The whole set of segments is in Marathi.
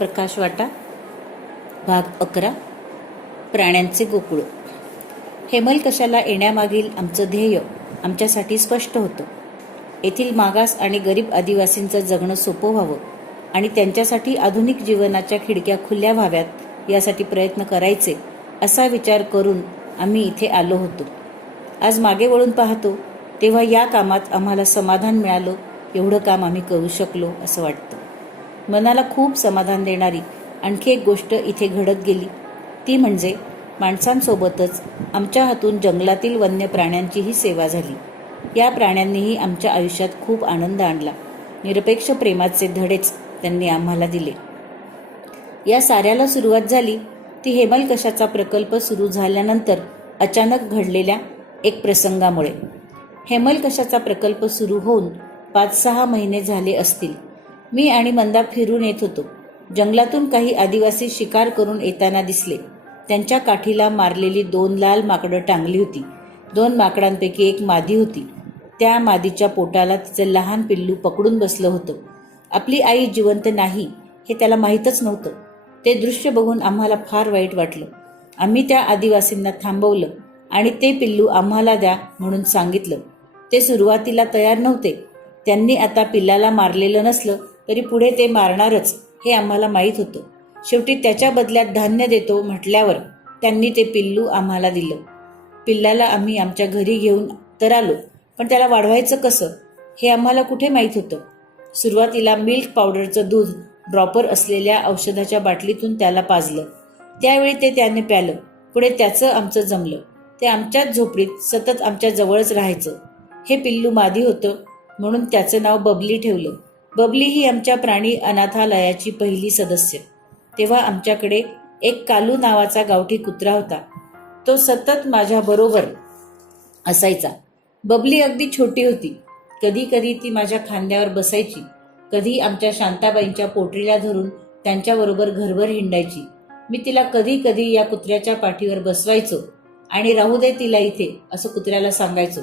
प्रकाशवाटा भाग 11 प्राण्यांचे गोकुळ. हेमलकशाला येण्यामागील आमचं ध्येय आमच्यासाठी स्पष्ट होतं. येथील मागास आणि गरीब आदिवासींचं जगणं सोपं व्हावं आणि त्यांच्यासाठी आधुनिक जीवनाच्या खिडक्या खुल्या व्हाव्यात यासाठी प्रयत्न करायचे असा विचार करून आम्ही इथे आलो होतो. आज मागे वळून पाहतो तेव्हा या कामात आम्हाला समाधान मिळालं. एवढं काम आम्ही करू शकलो असं वाटतं. मनाला खूप समाधान देणारी आणखी एक गोष्ट इथे घडत गेली. ती म्हणजे माणसांसोबतच आमच्या हातून जंगलातील वन्य प्राण्यांचीही सेवा झाली. या प्राण्यांनीही आमच्या आयुष्यात खूप आनंद आणला. निरपेक्ष प्रेमाचे धडेच त्यांनी आम्हाला दिले. या साऱ्याला सुरुवात झाली ती हेमलकशाचा प्रकल्प सुरू झाल्यानंतर अचानक घडलेल्या एक प्रसंगामुळे. हेमलकशाचा प्रकल्प सुरू होऊन 5-6 महिने झाले असतील. मी आणि मंदा फिरून येत होतो. जंगलातून काही आदिवासी शिकार करून येताना दिसले. त्यांच्या काठीला मारलेली 2 लाल माकडं टांगली होती. 2 माकडांपैकी एक मादी होती. त्या मादीच्या पोटाला तिचं लहान पिल्लू पकडून बसलं होतं. आपली आई जिवंत नाही हे त्याला माहीतच नव्हतं. ते दृश्य बघून आम्हाला फार वाईट वाटलं. आम्ही त्या आदिवासींना थांबवलं आणि ते पिल्लू आम्हाला द्या म्हणून सांगितलं. ते सुरुवातीला तयार नव्हते. त्यांनी आता पिल्लाला मारलेलं नसलं तरी पुढे ते मारणारच हे आम्हाला माहीत होतं. शेवटी त्याच्या बदल्यात धान्य देतो म्हटल्यावर त्यांनी ते पिल्लू आम्हाला दिलं. पिल्लाला आम्ही आमच्या घरी घेऊन तर आलो, पण त्याला वाढवायचं कसं हे आम्हाला कुठे माहीत होतं. सुरुवातीला मिल्क पावडरचं दूध ड्रॉपर असलेल्या औषधाच्या बाटलीतून त्याला पाजलं. त्यावेळी ते त्याने प्यालं. पुढे त्याचं आमचं जमलं. ते आमच्याच झोपडीत सतत आमच्या जवळच राहायचं. हे पिल्लू मादी होतं म्हणून त्याचं नाव बबली ठेवलं. बबली ही आमच्या प्राणी अनाथालयाची पहिली सदस्य. तेव्हा आमच्याकडे एक कालू नावाचा गावठी कुत्रा होता. तो सतत माझ्याबरोबर असायचा. बबली अगदी छोटी होती. कधी कधी ती माझ्या खांद्यावर बसायची. कधी आमच्या शांताबाईंच्या पोटरीला धरून त्यांच्याबरोबर घरभर हिंडायची. मी तिला कधी कधी या कुत्र्याच्या पाठीवर बसवायचो आणि राहू दे तिला इथे असं कुत्र्याला सांगायचो.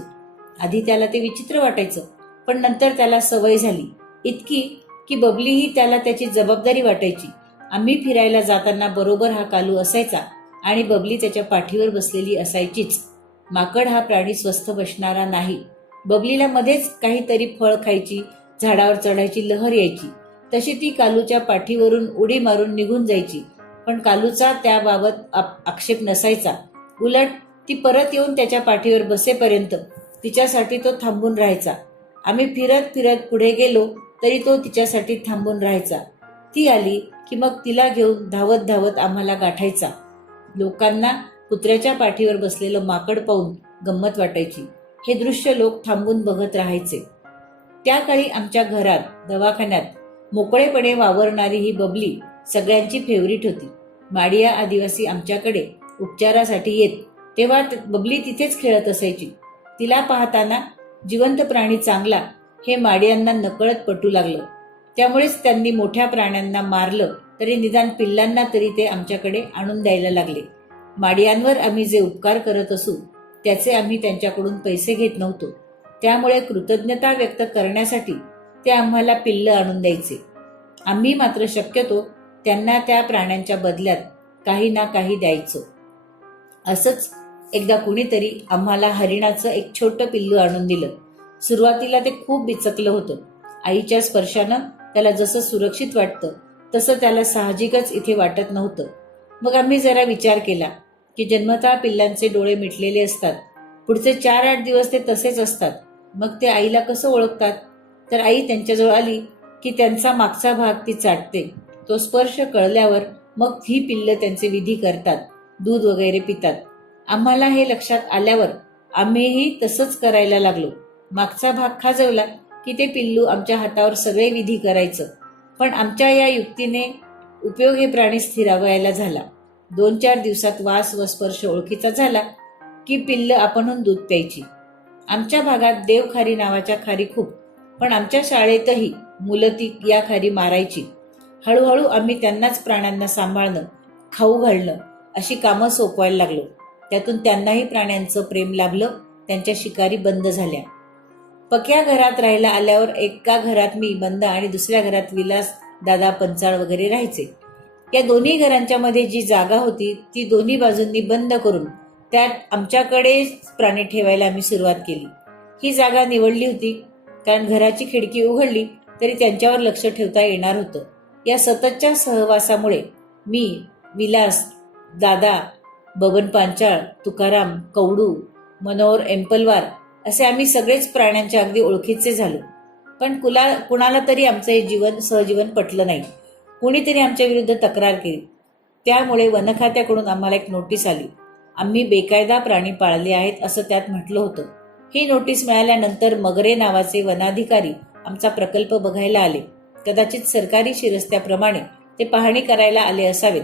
आधी त्याला ते विचित्र वाटायचं, पण नंतर त्याला सवय झाली. इतकी की बबलीही त्याला त्याची जबाबदारी वाटायची. आम्ही फिरायला जाताना बरोबर हा कालू असायचा आणि बबली त्याच्या पाठीवर बसलेली असायचीच. माकड हा प्राणी स्वस्थ बसणारा नाही. बबलीला मध्येच काहीतरी फळ खायची, झाडावर चढायची लहर यायची. तशी ती कालूच्या पाठीवरून उडी मारून निघून जायची. पण कालूचा त्याबाबत आक्षेप नसायचा. उलट ती परत येऊन त्याच्या पाठीवर बसेपर्यंत तिच्यासाठी तो थांबून राहायचा. आम्ही फिरत फिरत पुढे गेलो तरी तो तिच्यासाठी थांबून राहायचा. ती आली की मग तिला घेऊन धावत धावत आम्हाला गाठायचा. लोकांना कुत्र्याच्या पाठीवर बसलेलं माकड पाहून गंमत वाटायची. हे दृश्य लोक थांबून बघत राहायचे. त्या काळी आमच्या घरात, दवाखान्यात मोकळेपणे वावरणारी ही बबली सगळ्यांची फेवरीट होती. माडिया आदिवासी आमच्याकडे उपचारासाठी येत तेव्हा बबली तिथेच खेळत असायची. तिला पाहताना जिवंत प्राणी चांगला हे माडियांना नकळत पटू लागलं. त्यामुळेच त्यांनी मोठ्या प्राण्यांना मारलं तरी निदान पिल्लांना तरी ते आमच्याकडे आणून द्यायला लागले. माडियांवर आम्ही जे उपकार करत असू त्याचे आम्ही त्यांच्याकडून पैसे घेत नव्हतो. त्यामुळे कृतज्ञता व्यक्त करण्यासाठी ते आम्हाला पिल्लं आणून द्यायचे. आम्ही मात्र शक्यतो त्यांना त्या प्राण्यांच्या बदल्यात काही ना काही द्यायचो. असंच एकदा कुणीतरी आम्हाला हरिणाचं एक छोटं पिल्लू आणून दिलं. सुरुवातीला ते खूप बिचकलं होतं. आईच्या स्पर्शानं त्याला जसं सुरक्षित वाटतं तसं त्याला साहजिकच इथे वाटत नव्हतं. मग आम्ही जरा विचार केला की जन्मतः पिल्लांचे डोळे मिटलेले असतात. पुढचे 4-8 दिवस ते तसेच असतात. मग ते आईला कसं ओळखतात? तर आई त्यांच्याजवळ आली की त्यांचा मागचा भाग ती चाटते. तो स्पर्श कळल्यावर मग ही पिल्लं त्यांचे विधी करतात, दूध वगैरे पितात. आम्हाला हे लक्षात आल्यावर आम्हीही तसंच करायला लागलो. मागचा भाग खाजवला की ते पिल्लू आमच्या हातावर सगळे विधी करायचं. पण आमच्या या युक्तीने उपयोग हे प्राणी स्थिरावायला झाला. 2-4 दिवसात वास व स्पर्श ओळखीचा झाला की पिल्लं आपणहून दूध प्यायची. आमच्या भागात देवखारी नावाच्या खारी खूप, पण आमच्या शाळेतही मुलं ती या खारी मारायची. हळूहळू आम्ही त्यांनाच प्राण्यांना सांभाळणं, खाऊ घालणं अशी कामं सोपवायला लागलो. त्यातून त्यांनाही प्राण्यांचं प्रेम लाभलं. त्यांच्या शिकारी बंद झाल्या. पक्या घरात राहायला आल्यावर एका घरात मी, मंदा आणि दुसऱ्या घरात विलास दादा पंचाळ वगैरे राहायचे. या दोन्ही घरांच्या मध्ये जी जागा होती ती दोन्ही बाजूंनी बंद करून त्यात आमच्याकडे प्राणी ठेवायला आम्ही सुरुवात केली. ही जागा निवडली होती कारण घराची खिडकी उघडली तरी त्यांच्यावर लक्ष ठेवता येणार होतं. या सततच्या सहवासामुळे मी, विलास, दादा, बबन पांचाळ, तुकाराम, कवडू, मनोहर एम्पलवार असे आम्ही सगळेच प्राण्यांच्या अगदी ओळखीचे झालो. पण कुणाला तरी आमचं हे सहजीवन पटलं नाही. कुणीतरी आमच्या विरुद्ध तक्रार केली. त्यामुळे वनखात्याकडून आम्हाला एक नोटीस आली. आम्ही बेकायदा प्राणी पाळले आहेत असं त्यात म्हटलं होतं. ही नोटीस मिळाल्यानंतर मगरे नावाचे वनाधिकारी आमचा प्रकल्प बघायला आले. कदाचित सरकारी शिरस्त्याप्रमाणे ते पाहणी करायला आले असावेत.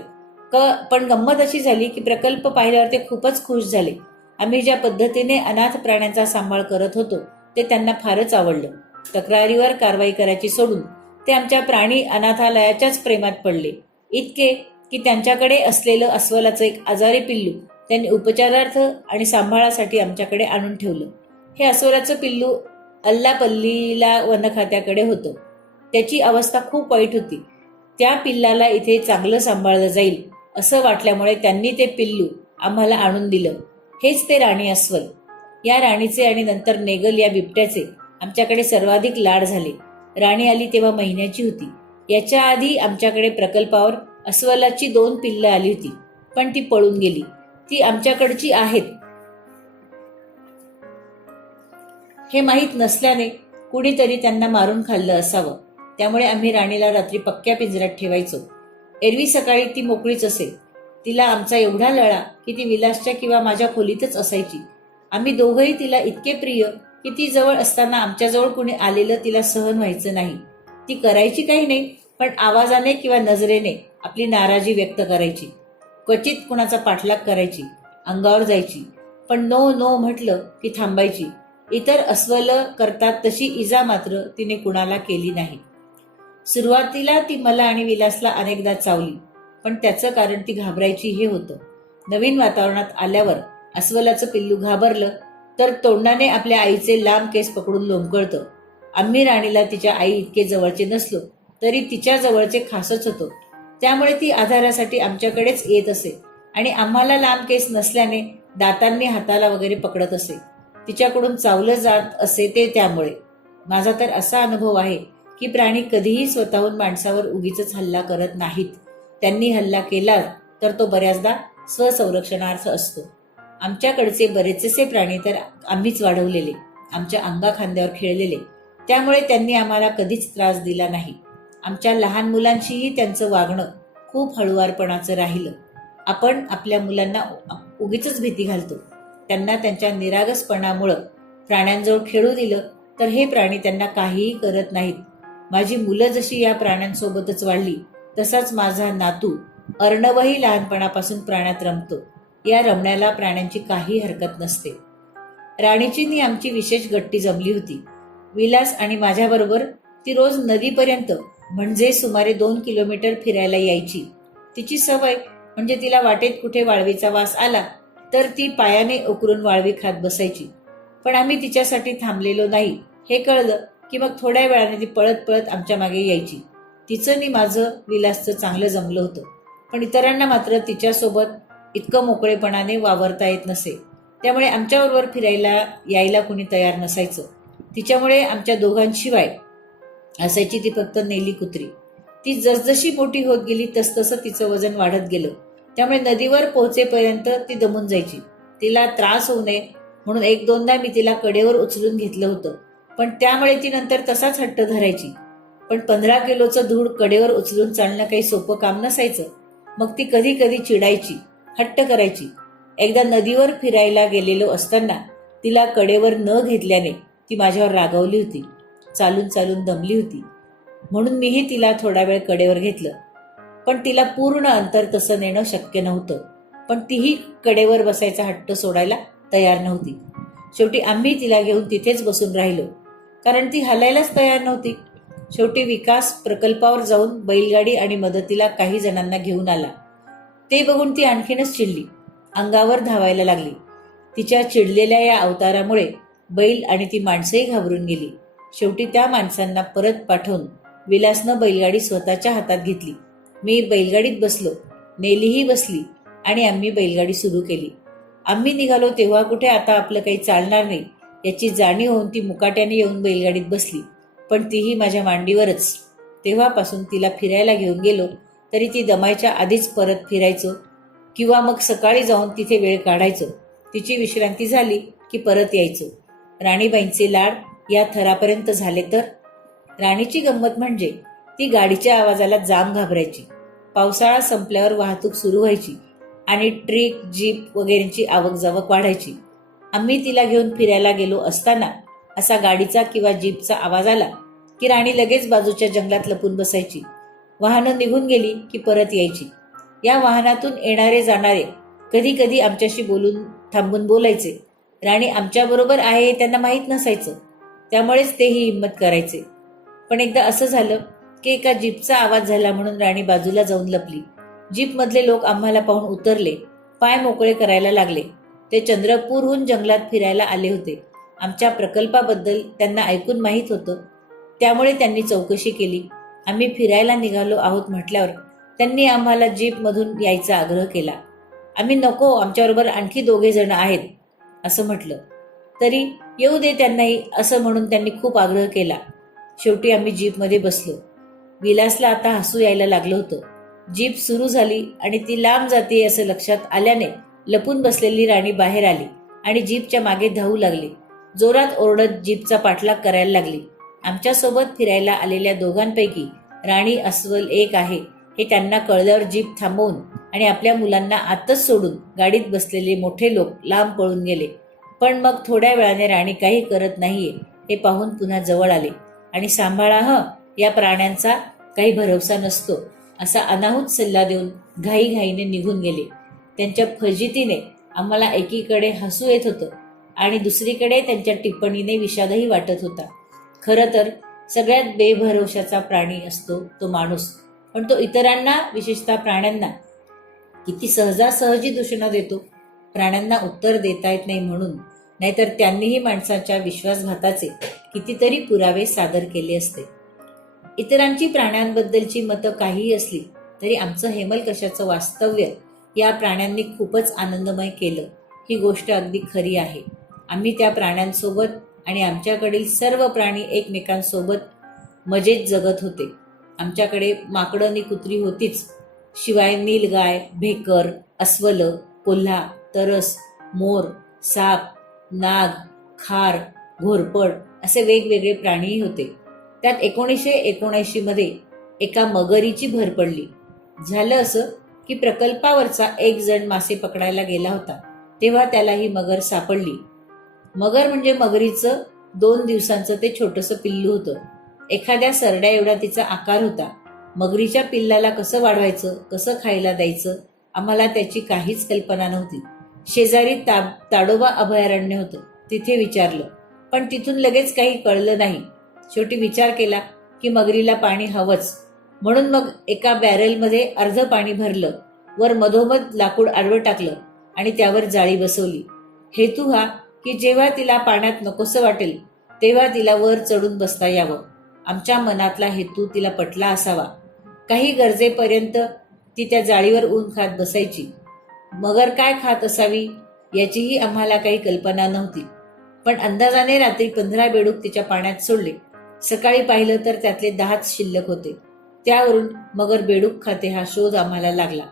पण गंमत अशी झाली की प्रकल्प पाहिल्यावर ते खूपच खुश झाले. आम्ही ज्या पद्धतीने अनाथ प्राण्यांचा सांभाळ करत होतो ते त्यांना फारच आवडलं. तक्रारीवर कारवाई करायची सोडून ते आमच्या प्राणी अनाथालयाच्याच प्रेमात पडले. इतके की त्यांच्याकडे असलेलं अस्वलाचं एक आजारी पिल्लू त्यांनी उपचारार्थ आणि सांभाळासाठी आमच्याकडे आणून ठेवलं. हे अस्वलाचं पिल्लू अल्लापल्लीला वनखात्याकडे होतं. त्याची अवस्था खूप वाईट होती. त्या पिल्लाला इथे चांगलं सांभाळलं जाईल असं वाटल्यामुळे त्यांनी ते पिल्लू आम्हाला आणून दिलं. हेच ते राणी अस्वल. या राणीचे आणि नंतर नेगल या बिबट्याचे आमच्याकडे सर्वाधिक लाड झाले. राणी आली तेव्हा महिन्याची होती. याच्या आधी आमच्याकडे प्रकल्पावर अस्वलाची 2 पिल्लं आली होती, पण ती पळून गेली. ती आमच्याकडची आहेत हे माहीत नसल्याने कुणीतरी त्यांना मारून खाल्लं असावं. त्यामुळे आम्ही राणीला रात्री पक्क्या पिंजऱ्यात ठेवायचो. एरवी सकाळी ती मोकळीच असे. तिला आमचा एवढा लळा की ती विलासच्या किंवा माझ्या खोलीतच असायची. आम्ही दोघंही तिला इतके प्रिय की ती जवळ असताना आमच्याजवळ कुणी आलेलं तिला सहन व्हायचं नाही. ती करायची काही नाही, पण आवाजाने किंवा नजरेने आपली नाराजी व्यक्त करायची. क्वचित कुणाचा पाठलाग करायची, अंगावर जायची, पण नो नो म्हटलं की थांबायची. इतर अस्वल करतात तशी इजा मात्र तिने कुणाला केली नाही. सुरुवातीला ती मला आणि विलासला अनेकदा चावली, पण त्याचं कारण ती घाबरायची हे होतं. नवीन वातावरणात आल्यावर अस्वलाचं पिल्लू घाबरलं तर तोंडाने आपल्या आईचे लांब केस पकडून लोंबकळतं. आम्ही राणीला तिच्या आई इतके जवळचे नसलो तरी तिच्या जवळचे खासच होतो. त्यामुळे ती आधारासाठी आमच्याकडेच येत असे आणि आम्हाला लांब केस नसल्याने दातांनी हाताला वगैरे पकडत असे. तिच्याकडून चावलं जात असे ते त्यामुळे. माझा तर असा अनुभव आहे की प्राणी कधीही स्वतःहून माणसावर उगीच हल्ला करत नाहीत. त्यांनी हल्ला केला तर तो बऱ्याचदा स्वसंरक्षणार्थ असतो. आमच्याकडचे बरेचसे प्राणी तर आम्हीच वाढवलेले, आमच्या अंगाखांद्यावर खेळलेले. त्यामुळे त्यांनी आम्हाला कधीच त्रास दिला नाही. आमच्या लहान मुलांशीही त्यांचं वागणं खूप हळुवारपणाचं राहिलं. आपण आपल्या मुलांना उगीच भीती घालतो. त्यांना त्यांच्या निरागसपणामुळं प्राण्यांजवळ खेळू दिलं तर हे प्राणी त्यांना काहीही करत नाहीत. माझी मुलं जशी या प्राण्यांसोबतच वाढली तसाच माझा नातू अर्णवही लहानपणापासून प्राण्यात रमतो. या रमण्याला प्राण्यांची काही हरकत नसते. राणीची नी आमची विशेष गट्टी जमली होती. विलास आणि माझ्याबरोबर ती रोज नदीपर्यंत म्हणजे सुमारे 2 किलोमीटर फिरायला यायची. तिची सवय म्हणजे तिला वाटेत कुठे वाळवीचा वास आला तर ती पायाने उकरून वाळवी खात बसायची. पण आम्ही तिच्यासाठी थांबलेलो नाही हे कळलं की मग थोड्या वेळाने ती पळत पळत आमच्या मागे यायची. तिचं नी माझं विलासचं चांगलं जमलं होतं, पण इतरांना मात्र तिच्यासोबत इतकं मोकळेपणाने वावरता येत नसे. त्यामुळे आमच्याबरोबर फिरायला यायला कुणी तयार नसायचं. तिच्यामुळे आमच्या दोघांशिवाय असायची ती फक्त नेली कुत्री. ती जसजशी मोठी होत गेली तसतसं तिचं वजन वाढत गेलं. त्यामुळे नदीवर पोहोचेपर्यंत ती दमून जायची. तिला त्रास होऊ नये म्हणून 1-2दा मी तिला कडेवर उचलून घेतलं होतं, पण त्यामुळे ती नंतर तसाच हट्ट धरायची. पण 15 किलोचं धूळ कडेवर उचलून चालणं काही सोपं काम नसायचं. मग ती कधी कधी चिडायची, हट्ट करायची. एकदा नदीवर फिरायला गेलेलो असताना तिला कडेवर न घेतल्याने ती माझ्यावर रागावली होती. चालून चालून दमली होती म्हणून मीही तिला थोडा वेळ कडेवर घेतलं, पण तिला पूर्ण अंतर तसं नेणं शक्य नव्हतं. पण तीही कडेवर बसायचा हट्ट सोडायला तयार नव्हती. शेवटी आम्ही तिला घेऊन तिथेच बसून राहिलो, कारण ती हलायलाच तयार नव्हती. शेवटी विकास प्रकल्पावर जाऊन बैलगाडी आणि मदतीला काही जणांना घेऊन आला. ते बघून ती आणखीनच चिडली, अंगावर धावायला लागली. तिच्या चिडलेल्या या अवतारामुळे बैल आणि ती माणसंही घाबरून गेली. शेवटी त्या माणसांना परत पाठवून विलासनं बैलगाडी स्वतःच्या हातात घेतली मी बैलगाडीत बसलो, नेलीही बसली आणि आम्ही बैलगाडी सुरू केली. आम्ही निघालो तेव्हा कुठे आता आपलं काही चालणार नाही याची जाणीव होऊन ती मुकाट्याने येऊन बैलगाडीत बसली, पण तीही माझ्या मांडीवरच. तेव्हापासून तिला फिरायला घेऊन गेलो तरी ती दमायच्या आधीच परत फिरायचो किंवा मग सकाळी जाऊन तिथे वेळ काढायचो. तिची विश्रांती झाली की परत यायचो. राणीबाईंचे लाड या थरापर्यंत झाले तर राणीची गंमत म्हणजे ती गाडीच्या आवाजाला जाम घाबरायची. पावसाळा संपल्यावर वाहतूक सुरू व्हायची आणि ट्रक, जीप वगैरेंची आवकजावक वाढायची. आम्ही तिला घेऊन फिरायला गेलो असताना असा गाडीचा किंवा जीपचा आवाज आला की राणी लगेच बाजूच्या जंगलात लपून बसायची. वाहनं निघून गेली की परत यायची. या वाहनातून येणारे जाणारे कधी कधी आमच्याशी थांबून बोलायचे. राणी आमच्याबरोबर आहे हे त्यांना माहीत नसायचं, त्यामुळेच तेही हिंमत करायचे. पण एकदा असं झालं की एका जीपचा आवाज झाला म्हणून राणी बाजूला जाऊन लपली. जीपमधले लोक आम्हाला पाहून उतरले, पाय मोकळे करायला लागले. ते चंद्रपूरहून जंगलात फिरायला आले होते. आमच्या प्रकल्पाबद्दल त्यांना ऐकून माहीत होतं, त्यामुळे त्यांनी चौकशी केली. आम्ही फिरायला निघालो आहोत म्हटल्यावर त्यांनी आम्हाला जीपमधून यायचा आग्रह केला. आम्ही नको, आमच्याबरोबर आणखी 2 जण आहेत असं म्हटलं. तरी येऊ दे त्यांनाही असं म्हणून त्यांनी खूप आग्रह केला. शेवटी आम्ही जीपमध्ये बसलो. विलासला आता हसू यायला लागलं होतं. जीप सुरू झाली आणि ती लांब जाते असं लक्षात आल्याने लपून बसलेली राणी बाहेर आली आणि जीपच्या मागे धावू लागली. जोरात ओरडत जीपचा पाठलाग करायला लागली. आमच्यासोबत फिरायला आलेल्या दोघांपैकी राणी अस्वल एक आहे हे त्यांना कळल्यावर जीप थांबवून आणि आपल्या मुलांना आतच सोडून गाडीत बसलेले मोठे लोक लांब पळून गेले. पण मग थोड्या वेळाने राणी काही करत नाहीये हे पाहून पुन्हा जवळ आले आणि सांभाळा या प्राण्यांचा काही भरवसा नसतो असा अनाहूत सल्ला देऊन घाईघाईने निघून गेले. त्यांच्या फजितीने आम्हाला एकीकडे हसू येत होतं आणि दुसरीकडे त्यांच्या टिप्पणीने विषादही वाटत होता. खरं तर सगळ्यात बेभरवशाचा प्राणी असतो तो माणूस, पण तो इतरांना, विशेषतः प्राण्यांना, किती सहजासहजी दूषणं देतो. प्राण्यांना उत्तर देता येत नाही म्हणून, नाहीतर त्यांनीही माणसाच्या विश्वासघाताचे कितीतरी पुरावे सादर केले असते. इतरांची प्राण्यांबद्दलची मतं काहीही असली तरी आमचं हेमलकशाचं वास्तव्य या प्राण्यांनी खूपच आनंदमय केलं ही गोष्ट अगदी खरी आहे. आम्ही त्या प्राण्यांसोबत आणि आमच्याकडील सर्व प्राणी एकमेकांसोबत मजेत जगत होते. आमच्याकडे माकडं आणि कुत्री होतीच, शिवाय नीलगाय, भेकर, अस्वल, कोल्हा, तरस, मोर, साप, नाग, खार, घोरपड असे वेगवेगळे प्राणीही होते. त्यात 1979 मध्ये एका मगरीची भर पडली. झालं असं की प्रकल्पावरचा एक जण मासे पकडायला गेला होता, तेव्हा त्याला ही मगर सापडली. मगर म्हणजे मगरीचं 2 दिवसांचं ते छोटंसं पिल्लू होतं. एखाद्या सरड्या एवढा तिचा आकार होता. मगरीच्या पिल्लाला कसं वाढवायचं, कसं खायला द्यायचं, आम्हाला त्याची काहीच कल्पना नव्हती. शेजारी ताडोबा अभयारण्य होतं, तिथे विचारलं, पण तिथून लगेच काही कळलं नाही. शेवटी विचार केला की मगरीला पाणी हवंच, म्हणून मग एका बॅरेलमध्ये अर्ध पाणी भरलं, वर मधोमध लाकूड आडवं टाकलं आणि त्यावर जाळी बसवली. हेतू हा की जेव्हा तिला पाण्यात नकोसं वाटेल तेव्हा तिला वर चढून बसता यावं. आमच्या मनातला हेतू तिला पटला असावा. काही गरजेपर्यंत ती त्या जाळीवर ऊन खात बसायची. मगर काय खात असावी याचीही आम्हाला काही कल्पना नव्हती, पण अंदाजाने रात्री 15 बेडूक तिच्या पाण्यात सोडले. सकाळी पाहिलं तर त्यातले 10च शिल्लक होते. त्यावरून मगर बेडूक खाते हा शोध आम्हाला लागला.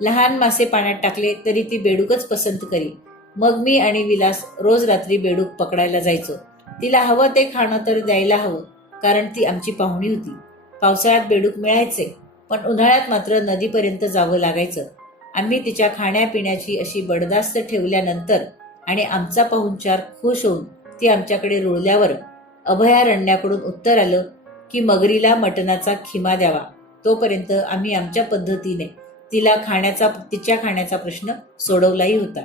लहान मासे पाण्यात टाकले तरी ती बेडूकच पसंत करी. मग मी आणि विलास रोज रात्री बेडूक पकडायला जायचो. तिला हवं ते खाणं तर द्यायला हवं, कारण ती आमची पाहुणी होती. पावसाळ्यात बेडूक मिळायचे, पण उन्हाळ्यात मात्र नदीपर्यंत जावं लागायचं. आम्ही तिच्या खाण्यापिण्याची अशी बडदास्त ठेवल्यानंतर आणि आमचा पाहुणचार खुश होऊन ती आमच्याकडे रुळल्यावर अभयारण्याकडून उत्तर आलं की मगरीला मटणाचा खिमा द्यावा. तोपर्यंत आम्ही आमच्या पद्धतीने तिच्या खाण्याचा प्रश्न सोडवलाही होता.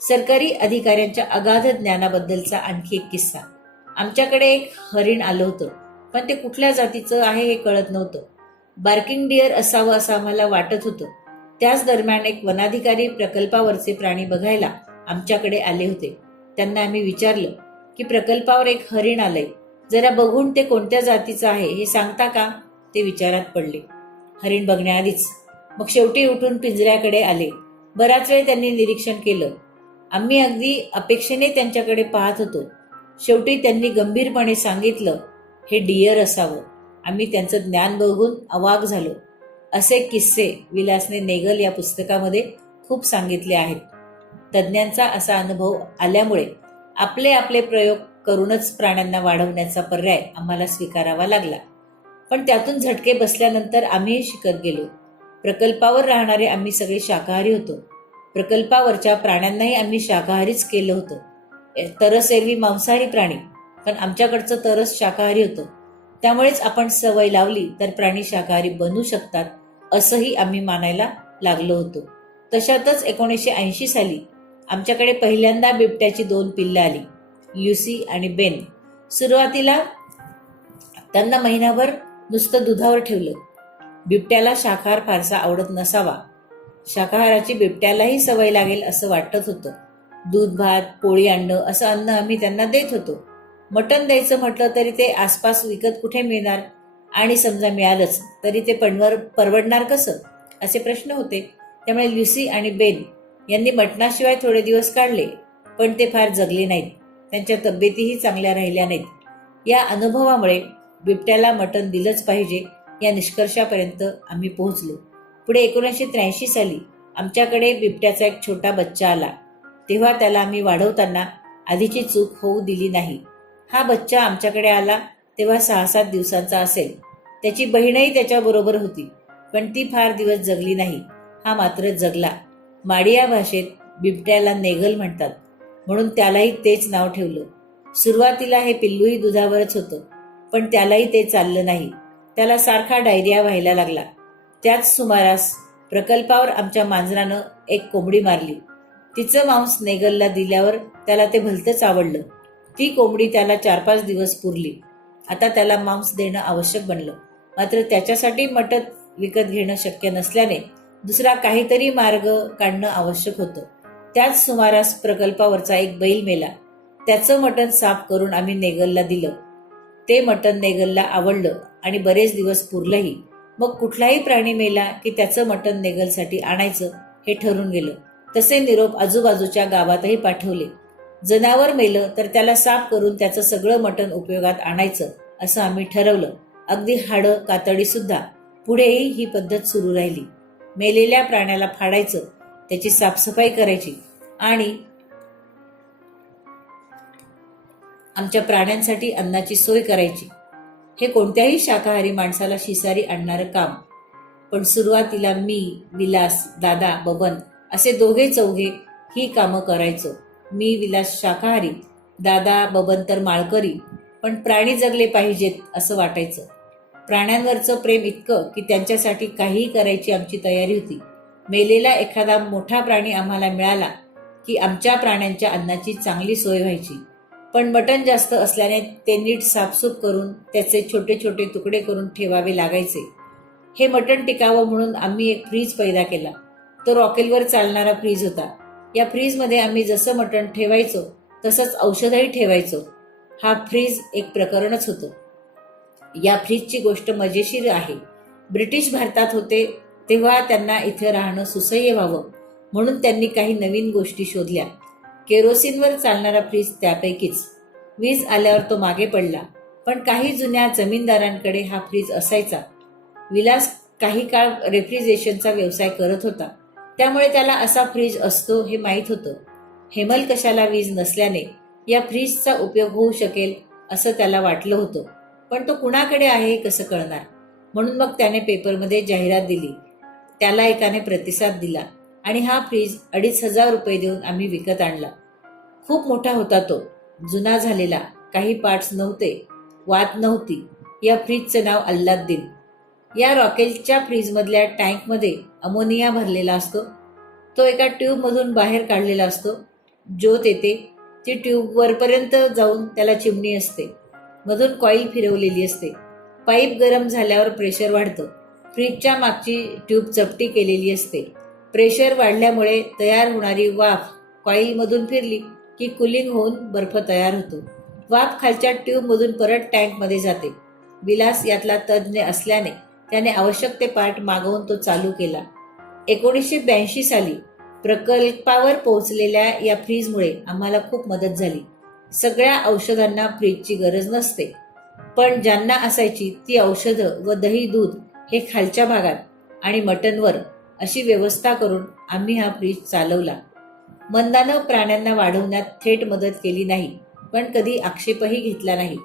सरकारी अधिकाऱ्यांच्या अगाध ज्ञानाबद्दलचा आणखी एक किस्सा. आमच्याकडे एक हरिण आलं होतं, पण ते कुठल्या जातीचं आहे हे कळत नव्हतं. बार्किंग डिअर असावं असं आम्हाला वाटत होतं. त्याच दरम्यान एक वनाधिकारी प्रकल्पावरचे प्राणी बघायला आमच्याकडे आले होते. त्यांना आम्ही विचारलं की प्रकल्पावर एक हरिण आलंय, जरा बघून ते कोणत्या जातीचं आहे हे सांगता का? ते विचारात पडले. हरिण बघण्याआधीच. मग शेवटी उठून पिंजऱ्याकडे आले. बराच वेळ त्यांनी निरीक्षण केलं. आम्ही अगदी अपेक्षेने त्यांच्याकडे पाहत होतो. शेवटी त्यांनी गंभीरपणे सांगितलं, हे डिअर असावं. आम्ही त्यांचं ज्ञान बघून अवाक झालो. असे किस्से विलासने नेगल या पुस्तकामध्ये खूप सांगितले आहेत. तज्ज्ञांचा असा अनुभव आल्यामुळे आपले आपले प्रयोग करूनच प्राण्यांना वाढवण्याचा पर्याय आम्हाला स्वीकारावा लागला. पण त्यातून झटके बसल्यानंतर आम्हीही शिकत गेलो. प्रकल्पावर राहणारे आम्ही सगळे शाकाहारी होतो. प्रकल्पावरच्या प्राण्यांनाही आम्ही शाकाहारीच केलं होतं. तरस एरवी मांसाहारी प्राणी, पण आमच्याकडचं तरस शाकाहारी होतं. त्यामुळेच आपण सवय लावली तर प्राणी शाकाहारी बनू शकतात असंही आम्ही मानायला लागलो होतो. तशातच 1980 साली आमच्याकडे पहिल्यांदा बिबट्याची 2 पिल्लं आली, ल्युसी आणि बेन. सुरुवातीला त्यांना महिनाभर नुसतं दुधावर ठेवलं. बिबट्याला शाकाहार फारसा आवडत नसावा. शाकाहाराची बिबट्यालाही सवय लागेल असं वाटत होतं. दूध, भात, पोळी, अंड असं अन्न आम्ही त्यांना देत होतो. मटण द्यायचं म्हटलं तरी ते आसपास विकत कुठे मिळणार, आणि समजा मिळालंच तरी ते परवडणार कसं, असे प्रश्न होते. त्यामुळे ल्युसी आणि बेन यांनी मटणाशिवाय थोडे दिवस काढले, पण ते फार जगले नाहीत. त्यांच्या तब्येतीही चांगल्या राहिल्या नाहीत. या अनुभवामुळे बिबट्याला मटण दिलंच पाहिजे या निष्कर्षापर्यंत आम्ही पोहोचलो. पुढे 1983 साली आमच्याकडे बिबट्याचा एक छोटा बच्चा आला. तेव्हा त्याला आम्ही वाढवताना आधीची चूक होऊ दिली नाही. हा बच्चा आमच्याकडे आला तेव्हा 6-7 दिवसांचा असेल. त्याची बहीणही त्याच्याबरोबर होती, पण ती फार दिवस जगली नाही. हा मात्र जगला. माडिया भाषेत बिबट्याला नेगल म्हणतात, म्हणून त्यालाही तेच नाव ठेवलं. सुरुवातीला हे पिल्लूही दुधावरच होतं, पण त्यालाही ते चाललं नाही. त्याला सारखा डायरिया व्हायला लागला. त्याच सुमारास प्रकल्पावर आमच्या मांजरानं एक कोंबडी मारली. तिचं मांस नेगलला दिल्यावर त्याला ते भलतंच आवडलं. ती कोंबडी त्याला 4-5 दिवस पुरली. आता त्याला मांस देणं आवश्यक बनलं. मात्र त्याच्यासाठी मटण विकत घेणं शक्य नसल्याने दुसरा काहीतरी मार्ग काढणं आवश्यक होतं. त्याच सुमारास प्रकल्पावरचा एक बैल मेला. त्याचं मटण साफ करून आम्ही नेगलला दिलं. ते मटण नेगलला आवडलं आणि बरेच दिवस पुरलंही. मग कुठलाही प्राणी मेला की त्याचं मटण नेगलसाठी आणायचं हे ठरून गेलं. तसे निरोप आजूबाजूच्या गावातही पाठवले. जनावर मेलं तर त्याला साफ करून त्याचं सगळं मटण उपयोगात आणायचं असं आम्ही ठरवलं. अगदी हाडं, कातडी सुद्धा. पुढेही ही पद्धत सुरू राहिली. मेलेल्या प्राण्याला फाडायचं, त्याची साफसफाई करायची आणि आमच्या प्राण्यांसाठी अन्नाची सोय करायची. हे कोणत्याही शाकाहारी माणसाला शिसारी आणणारं काम. पण सुरुवातीला मी, विलास, दादा, बबन असे दोघे चौघे ही कामं करायचो. मी, विलास शाकाहारी, दादा, बबन तर माळकरी. पण प्राणी जगले पाहिजेत असं वाटायचं. प्राण्यांवरचं प्रेम इतकं की त्यांच्यासाठी काहीही करायची आमची तयारी होती. मेलेला एखादा मोठा प्राणी आम्हाला मिळाला की आमच्या प्राण्यांच्या अन्नाची चांगली सोय व्हायची. पण मटण जास्त असल्याने ते नीट साफसूफ करून त्याचे छोटे छोटे तुकडे करून ठेवावे लागायचे. हे मटण टिकावं म्हणून आम्ही एक फ्रीज पैदा केला. तो रॉकेलवर चालणारा फ्रीज होता. या फ्रीजमध्ये आम्ही जसं मटण ठेवायचो तसंच औषधही ठेवायचो. हा फ्रीज एक प्रकरणच होतं. या फ्रीजची गोष्ट मजेशीर आहे. ब्रिटिश भारतात होते तेव्हा त्यांना इथे राहणं सुसह्य व्हावं म्हणून त्यांनी काही नवीन गोष्टी शोधल्या. केरोसिनवर चालणारा फ्रीज त्यापैकीच. वीज आल्यावर तो मागे पडला, पण काही जुन्या जमीनदारांकडे हा फ्रीज असायचा. विलास काही काळ रेफ्रिजरेशनचा व्यवसाय करत होता, त्यामुळे त्याला असा फ्रीज असतो हे माहीत होतं. हेमलकशाला वीज नसल्याने या फ्रीजचा उपयोग होऊ शकेल असं त्याला वाटलं होतं, पण तो कुणाकडे आहे हे कसं कळणार. म्हणून मग त्याने पेपरमध्ये जाहिरात दिली. त्याला एकाने प्रतिसाद दिला आणि हा फ्रीज 2,500 रुपये देऊन आम्ही विकत आणला. खूप मोठा होता तो, जुना झालेला, काही पार्ट्स नव्हते, वात नव्हती. या फ्रीजचं नाव अल्लाद्दीन. या रॉकेलच्या फ्रीजमधल्या टँकमध्ये अमोनिया भरलेला असतो. तो एका ट्यूबमधून बाहेर काढलेला असतो. ज्योत येते, ती ट्यूब वरपर्यंत जाऊन त्याला चिमणी असते. मधून कॉईल फिरवलेली असते. पाईप गरम झाल्यावर प्रेशर वाढतं. फ्रीजच्या मागची ट्यूब चपटी केलेली असते. प्रेशर वाढल्यामुळे तयार होणारी वाफ कॉईलमधून फिरली की कूलिंग होऊन बर्फ तयार होतो. वाफ खालच्या ट्यूबमधून परत टँकमध्ये जाते. विलास यातला तज्ज्ञ असल्याने त्याने आवश्यक ते पार्ट मागवून तो चालू केला. 1982 साली प्रकल्पावर पोहोचलेल्या या फ्रीजमुळे आम्हाला खूप मदत झाली. सगळ्या औषधांना फ्रीजची गरज नसते, पण ज्यांना असायची ती औषधं व दही दूध हे खालच्या भागात आणि मटणवर अशी व्यवस्था करून आम्ही हा फ्रीज चालवला. मंदानं प्राण्यांना वाढवण्यात थेट मदत केली नाही, पण कधी आक्षेपही घेतला नाही.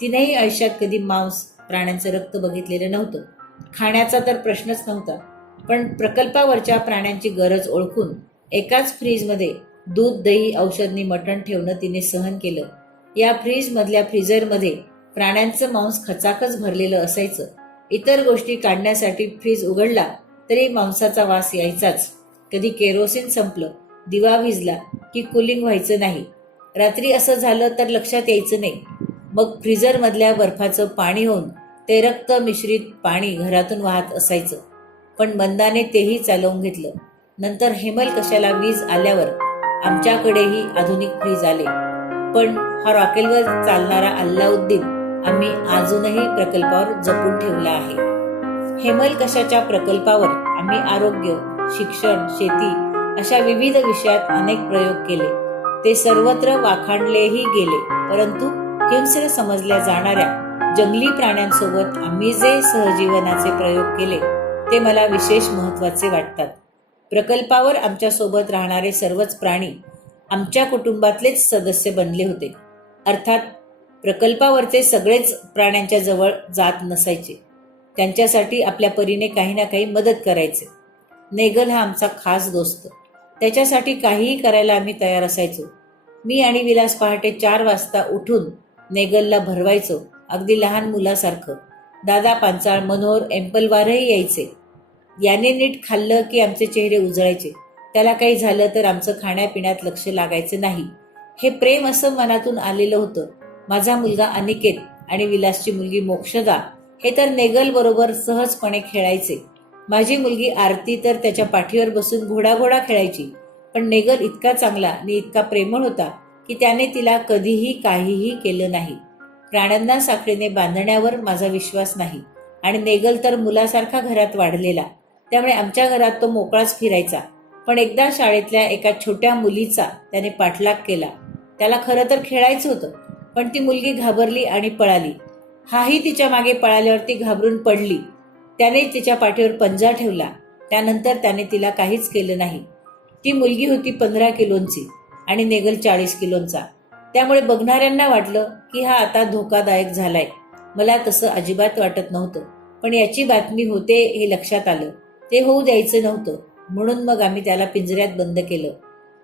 तिनेही आयुष्यात कधी मांस, प्राण्यांचं रक्त बघितलेलं नव्हतं. खाण्याचा तर प्रश्नच नव्हता. पण प्रकल्पावरच्या प्राण्यांची गरज ओळखून एकाच फ्रीजमध्ये दूध, दही, औषधनी मटण ठेवणं तिने सहन केलं. या फ्रीजमधल्या फ्रीझरमध्ये प्राण्यांचं मांस खचाखच भरलेलं असायचं. इतर गोष्टी काढण्यासाठी फ्रीज उघडला तरी मांसाचा वास यायचाच. कधी केरोसिन संपलं, दिवा विझला की कूलिंग व्हायचं नाही. रात्री असं झालं तर लक्षात यायचं नाही. मग फ्रीझरमधल्या बर्फाचं पाणी होऊन ते रक्त मिश्रित पाणी घरातून वाहत असायचं. पण मंदाने तेही चालवून घेतलं. नंतर हेमलकशाला वीज आल्यावर आमच्याकडेही आधुनिक फ्रीज आले. पण हा रॉकेलवर चालणारा अल्लाउद्दीन आम्ही अजूनही प्रकल्पावर जपून ठेवला आहे. हेमलकशाच्या प्रकल्पावर आम्ही आरोग्य, शिक्षण, शेती अशा विविध विषयात अनेक प्रयोग केले. ते सर्वत्र वाखाणलेही गेले. परंतु हिंस्र समजल्या जाणाऱ्या जंगली प्राण्यांसोबत आम्ही जे सहजीवनाचे प्रयोग केले ते मला विशेष महत्त्वाचे वाटतात. प्रकल्पावर आमच्यासोबत राहणारे सर्वच प्राणी आमच्या कुटुंबातलेच सदस्य बनले होते. अर्थात प्रकल्पावरचे सगळेच प्राण्यांच्या जवळ जात नसायचे. त्यांच्यासाठी आपल्या परीने काही ना काही मदत करायचे. नेगल हा आमचा खास दोस्त. त्याच्यासाठी काहीही करायला आम्ही तयार असायचो. मी आणि विलास पहाटे 4 वाजता उठून नेगलला भरवायचो, अगदी लहान मुलासारखं. दादा पांचाळ, मनोहर, एम्पलवारही यायचे. याने नीट खाल्लं की आमचे चेहरे उजळायचे. त्याला काही झालं तर आमचं खाण्यापिण्यात लक्ष लागायचं नाही. हे प्रेम असं मनातून आलेलं होतं. माझा मुलगा अनिकेत आणि विलासची मुलगी मोक्षदा हे तर नेगल बरोबर सहजपणे खेळायचे. माझी मुलगी आरती तर त्याच्या पाठीवर बसून घोडा खेळायची. पण नेगल इतका चांगला आणि इतका प्रेमळ होता की त्याने तिला कधीही काहीही केलं नाही. प्राण्यांना साखळीने बांधण्यावर माझा विश्वास नाही आणि नेगल तर मुलासारखा घरात वाढलेला, त्यामुळे आमच्या घरात तो मोकळाच फिरायचा. पण एकदा शाळेतल्या एका छोट्या मुलीचा त्याने पाठलाग केला. त्याला खरं तर खेळायचं होतं, पण ती मुलगी घाबरली आणि पळाली. हाही तिच्या मागे पळाल्यावर ती घाबरून पडली. त्याने तिच्या पाठीवर पंजा ठेवला. त्यानंतर त्याने तिला काहीच केलं नाही. ती मुलगी होती 15 किलोंची आणि नेगल 40 किलोंचा. त्यामुळे बघणाऱ्यांना वाटलं की हा आता धोकादायक झालाय. मला तसं अजिबात वाटत नव्हतं, पण याची बातमी होते हे लक्षात आलं. ते होऊ द्यायचं नव्हतं, म्हणून मग आम्ही त्याला पिंजऱ्यात बंद केलं.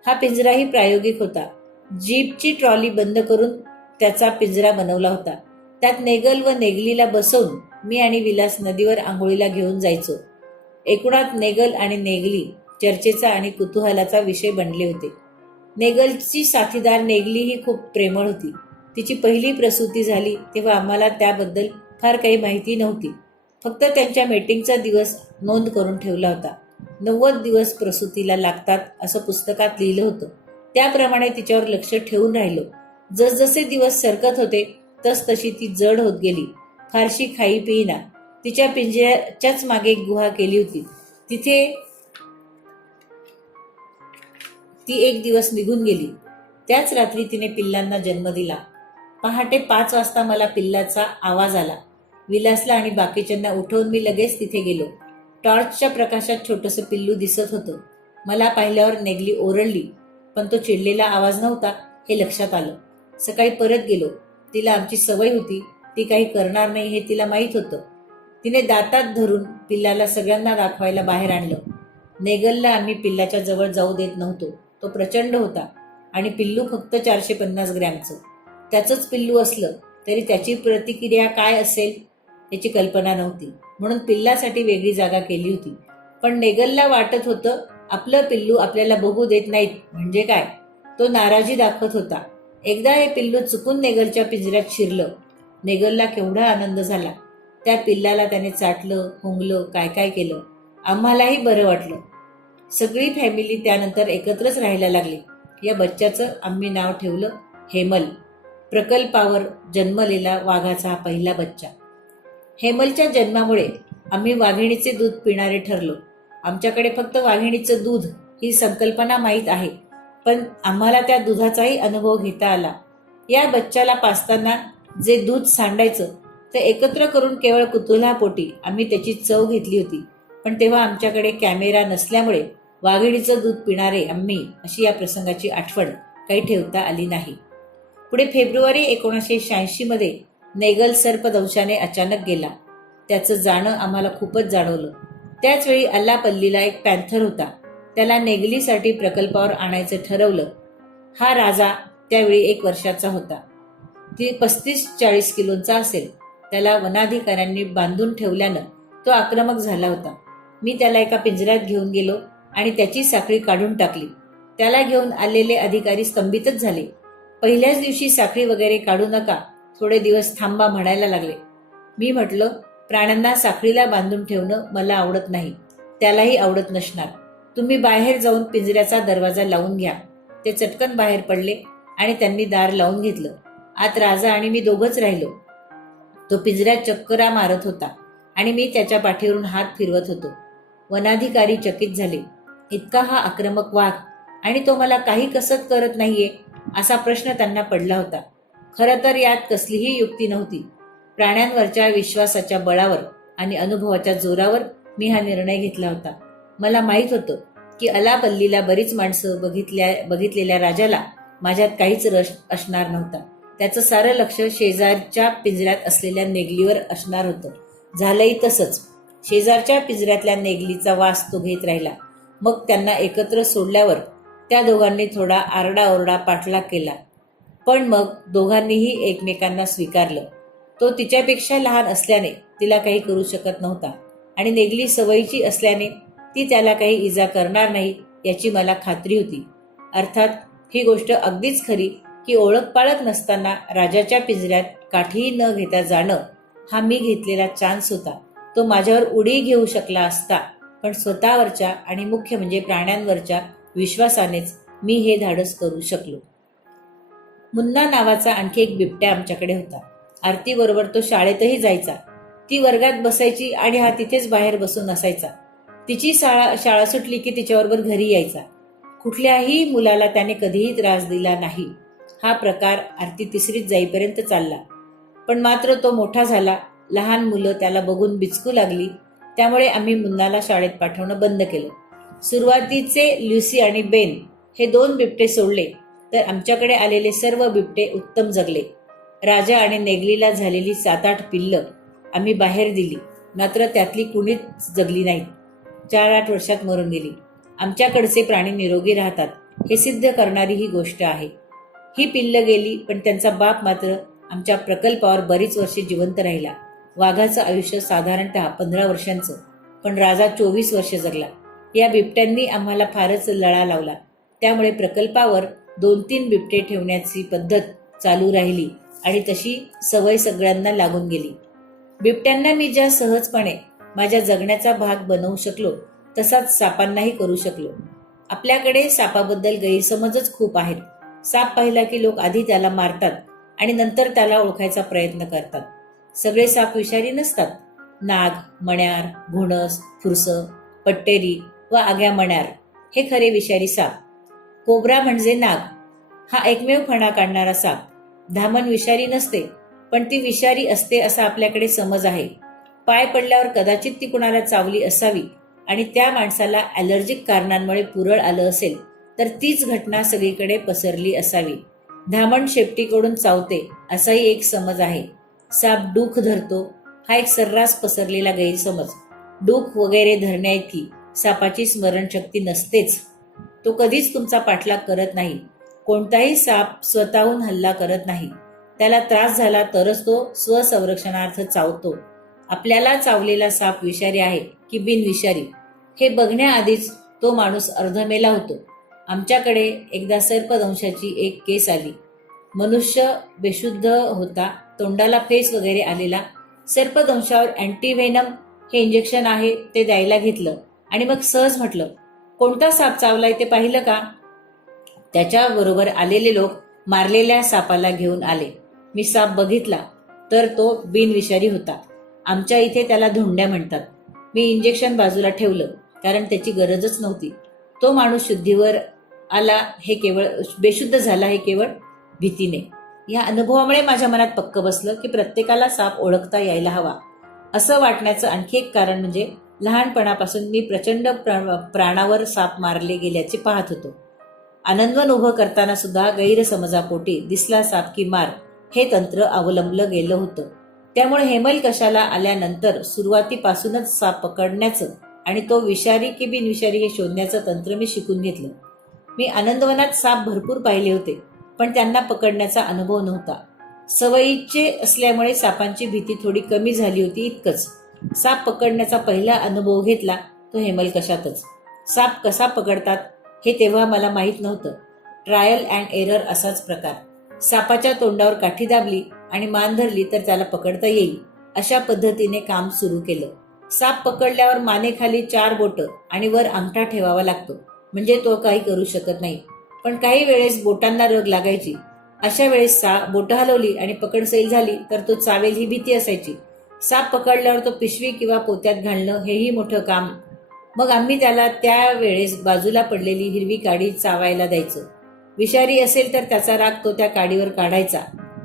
हा पिंजराही प्रायोगिक होता. जीपची ट्रॉली बंद करून त्याचा पिंजरा बनवला होता. त्यात नेगल व नेगलीला बसवून मी आणि विलास नदीवर आंघोळीला घेऊन जायचो. एकूणात नेगल आणि नेगली चर्चेचा आणि कुतूहलाचा विषय बनले होते. नेगलची साथीदार नेगली ही खूप प्रेमळ होती. तिची पहिली प्रसूती झाली तेव्हा आम्हाला त्याबद्दल फार काही माहिती नव्हती. फक्त त्यांच्या मेटिंगचा दिवस नोंद करून ठेवला होता. 90 दिवस प्रसूतीला लागतात असं पुस्तकात लिहिलं होतं. त्याप्रमाणे तिच्यावर लक्ष ठेवून राहिलो. जसजसे दिवस सरकत होते तसतशी ती जड होत गेली. फारशी खाई पिईना. तिच्या पिंजऱ्याच्याच मागे एक गुहा केली होती. तिथे ती एक दिवस निघून गेली. त्याच रात्री तिने पिल्लांना जन्म दिला. पहाटे 5 वाजता मला पिल्लाचा आवाज आला. विलासला आणि बाकीच्यांना उठवून मी लगेच तिथे गेलो. टॉर्चच्या प्रकाशात छोटंसं पिल्लू दिसत होतं. मला पाहिल्यावर नेगली ओरडली, पण तो चिडलेला आवाज नव्हता हे लक्षात आलं. सकाळी परत गेलो. तिला आमची सवय होती. ती काही करणार नाही हे तिला माहीत होतं. तिने दातात धरून पिल्लाला सगळ्यांना दाखवायला बाहेर आणलं. नेगलला आम्ही पिल्लाच्या जवळ जाऊ देत नव्हतो. तो प्रचंड होता आणि पिल्लू फक्त 450 ग्रॅमचं. त्याचंच पिल्लू असलं तरी त्याची प्रतिक्रिया काय असेल याची कल्पना नव्हती, म्हणून पिल्लासाठी वेगळी जागा केली होती. पण नेगलला वाटत होतं आपलं पिल्लू आपल्याला बघू देत नाहीत म्हणजे काय. तो नाराजी दाखवत होता. एकदा हे पिल्लू चुकून नेगलच्या पिंजऱ्यात शिरलं. नेगलला केवढा आनंद झाला. त्या पिल्लाला त्याने चाटलं, हुंगलं, काय काय केलं. आम्हालाही बरं वाटलं. सगळी फॅमिली त्यानंतर एकत्रच राहायला लागली. या बच्च्याचं आम्ही नाव ठेवलं हेमल. प्रकल्पावर जन्मलेला वाघाचा हा पहिला बच्चा. हेमलच्या जन्मामुळे आम्ही वाघिणीचे दूध पिणारे ठरलो. आमच्याकडे फक्त वाघिणीचं दूध ही संकल्पना माहीत आहे, पण आम्हाला त्या दुधाचाही अनुभव घेता आला. या बच्चाला पाजताना जे दूध सांडायचं ते एकत्र करून केवळ कुतूहलापोटी आम्ही त्याची चव घेतली होती. पण तेव्हा आमच्याकडे कॅमेरा नसल्यामुळे वाघिणीचं दूध पिणारे आम्ही अशी या प्रसंगाची आठवण काही ठेवता आली नाही. पुढे फेब्रुवारी 1986 मध्ये नेगल सर्पदंशाने अचानक गेला. त्याचं जाणं आम्हाला खूपच जाणवलं. त्याचवेळी अल्लापल्लीला एक पॅन्थर होता. त्याला नेगलीसाठी प्रकल्पावर आणायचं ठरवलं. हा राजा त्यावेळी 1 वर्षाचा होता. ती 35-40 किलोचा असेल. त्याला वनाधिकाऱ्यांनी बांधून ठेवल्यानं तो आक्रमक झाला होता. मी त्याला एका पिंजऱ्यात घेऊन गेलो आणि त्याची साखळी काढून टाकली. त्याला घेऊन आलेले अधिकारी स्तंभितच झाले. पहिल्याच दिवशी साखळी वगैरे काढू नका, थोडे दिवस थांबा म्हणायला लागले. मी म्हटलं, प्राण्यांना साखळीला बांधून ठेवणं मला आवडत नाही, त्यालाही आवडत नसणार. तुम्ही बाहेर जाऊन पिंजऱ्याचा दरवाजा लावून घ्या. ते चटकन बाहेर पडले आणि त्यांनी दार लावून घेतलं. आत राजा आणि मी दोघंच राहिलो. तो पिंजऱ्यात चक्करा मारत होता आणि मी त्याच्या पाठीवरून हात फिरवत होतो. वनाधिकारी चकित झाले. इतका हा आक्रमक वाघ आणि तो मला काही कसत करत नाहीये असा प्रश्न त्यांना पडला होता. खरं तर यात कसलीही युक्ती नव्हती. प्राण्यांवरच्या विश्वासाच्या बळावर आणि अनुभवाच्या जोरावर मी हा निर्णय घेतला होता. मला माहीत होतं की अलापल्लीला बरीच माणसं बघितलेल्या राजाला माझ्यात काहीच रस असणार नव्हता. त्याचं सारं लक्ष शेजारच्या पिंजऱ्यात असलेल्या नेगलीवर असणार होतं. झालंही तसंच. शेजारच्या पिंजऱ्यातल्या नेगलीचा वास तो घेत राहिला. मग त्यांना एकत्र सोडल्यावर त्या दोघांनी थोडा आरडाओरडा पाठलाग केला, पण मग दोघांनीही एकमेकांना स्वीकारलं. तो तिच्यापेक्षा लहान असल्याने तिला काही करू शकत नव्हता आणि नेगली सवयीची असल्याने ती त्याला काही इजा करणार नाही याची मला खात्री होती. अर्थात ही गोष्ट अगदीच खरी की ओळख पाळख नसताना राजाच्या पिंजऱ्यात काठीही न घेता जाणं हा मी घेतलेला चान्स होता. तो माझ्यावर उडी घेऊ शकला असता, पण स्वतःवरच्या आणि मुख्य म्हणजे प्राण्यांवरच्या विश्वासानेच मी हे धाडस करू शकलो. मुन्ना नावाचा आणखी एक बिबट्या आमच्याकडे होता. आरतीबरोबर तो शाळेतही जायचा. ती वर्गात बसायची आणि हा तिथेच बाहेर बसून असायचा. तिची शाळा सुटली की तिच्याबरोबर घरी यायचा. कुठल्याही मुलाला त्याने कधीही त्रास दिला नाही. हा प्रकार आरती 3रीत जाईपर्यंत चालला. पण मात्र तो मोठा झाला. लहान मुलं त्याला बघून बिचकू लागली. त्यामुळे आम्ही मुन्नाला शाळेत पाठवणं बंद केलं. सुरुवातीचे ल्युसी आणि बेन हे 2 बिबटे सोडले तर आमच्याकडे आलेले सर्व बिबटे उत्तम जगले. राजा आणि नेगलीला झालेली 7-8 पिल्लं आम्ही बाहेर दिली, मात्र त्यातली कुणीच जगली नाहीत. 4-8 वर्षात मरून गेली. आमच्याकडचे प्राणी निरोगी राहतात हे सिद्ध करणारी ही गोष्ट आहे. ही पिल्लं गेली, पण त्यांचा बाप मात्र आमच्या प्रकल्पावर बरीच वर्षे जिवंत राहिला. वाघाचं आयुष्य साधारणतः 15 वर्षांचं, पण राजा 24 वर्ष जगला. या बिबट्यांनी आम्हाला फारच लळा लावला. त्यामुळे प्रकल्पावर 2-3 बिबटे ठेवण्याची पद्धत चालू राहिली आणि तशी सवय सगळ्यांना लागून गेली. बिबट्यांना मी ज्या सहजपणे माझ्या जगण्याचा भाग बनवू शकलो तसाच सापांनाही करू शकलो. आपल्याकडे सापाबद्दल गैरसमजच खूप आहेत. साप पाहिला की लोक आधी त्याला मारतात आणि नंतर त्याला ओळखायचा प्रयत्न करतात. सगळे साप विषारी नसतात. नाग, मण्यार, घोणस, फुरसं, पट्टेरी व आग्या मण्यार हे खरे विषारी साप. कोब्रा म्हणजे नाग, हा एकमेव फणा काढणारा साप. धामण विषारी नसते, पण ती विषारी असते असा आपल्याकडे समज आहे. पाय पडल्यावर कदाचित ती कुणाला चावली असावी आणि त्या माणसाला ॲलर्जिक कारणांमुळे पुरळ आलं असेल तर तीच घटना सगळीकडे पसरली असावी. धामण शेपटीकडून चावते असाही एक समज आहे. साप डूख धरतो हा एक सर्रास पसरलेला गैरसमज. डूख वगैरे धरण्याइतकी सापाची स्मरणशक्ती नसतेच. तो कधीच तुमचा पाठलाग करत नाही. कोणताही साप स्वतःहून हल्ला करत नाही. त्याला त्रास झाला तरच तो स्वसंरक्षणार्थ चावतो. आपल्याला चावलेला साप विषारी आहे की बिनविषारी हे बघण्याआधीच तो माणूस अर्धमेला होतो. आमच्याकडे एकदा सर्पदंशाची एक केस आली. मनुष्य बेशुद्ध होता, तोंडाला फेस वगैरे आलेला. सर्पदंशावर अँटीव्हेनम हे इंजेक्शन आहे ते द्यायला घेतलं आणि मग सहज म्हटलं, कोणता साप चावलाय ते पाहिलं का? त्याच्याबरोबर आलेले लोक मारलेल्या सापाला घेऊन आले. मी साप बघितला तर तो बिनविषारी होता. आमच्या इथे त्याला धोंड्या म्हणतात. मी इंजेक्शन बाजूला ठेवलं, कारण त्याची गरजच नव्हती. तो माणूस शुद्धीवर आला हे केवळ बेशुद्ध झाला हे केवळ भीतीने. या अनुभवामुळे माझ्या मनात पक्क बसलं की प्रत्येकाला साप ओळखता यायला हवा. असं वाटण्याचं आणखी एक कारण म्हणजे लहानपणापासून मी प्रचंड प्राणावर साप मारले गेल्याचे पाहत होतो. आनंदवन उभं करताना सुद्धा गैरसमजापोटी दिसला साप की मार हे तंत्र अवलंबलं गेलं होतं. त्यामुळे हेमलकशाला आल्यानंतर सुरुवातीपासूनच साप पकडण्याचं आणि तो विषारी की बिनविषारी हे शोधण्याचं तंत्र मी शिकून घेतलं. मी आनंदवनात साप भरपूर पाहिले होते, पण त्यांना पकडण्याचा अनुभव नव्हता. सवयीचे असल्यामुळे सापांची भीती थोडी कमी झाली होती इतकंच. साप पकडण्याचा पहिला अनुभव घेतला तो हेमलकशातच. साप कसा पकडतात हे तेव्हा मला माहीत नव्हतं. ट्रायल अँड एरर असाच प्रकार. सापाच्या तोंडावर काठी दाबली आणि मान धरली तर त्याला पकडता येईल, अशा पद्धतीने काम सुरू केलं. साप पकडल्यावर मानेखाली 4 बोटं आणि वर अंगठा ठेवावा लागतो, म्हणजे तो काही करू शकत नाही. पण काही वेळेस बोटांना रग लागायची. अशा वेळेस बोटं हलवली आणि पकड सैल झाली तर तो चावेल ही भीती असायची. साप पकडल्यावर तो पिशवी किंवा पोत्यात घालणं हेही मोठं काम. मग आम्ही त्याला त्या वेळेस बाजूला पडलेली हिरवी काडी चावायला द्यायचो. विषारी असेल तर त्याचा राग तो त्या काडीवर काढायचा.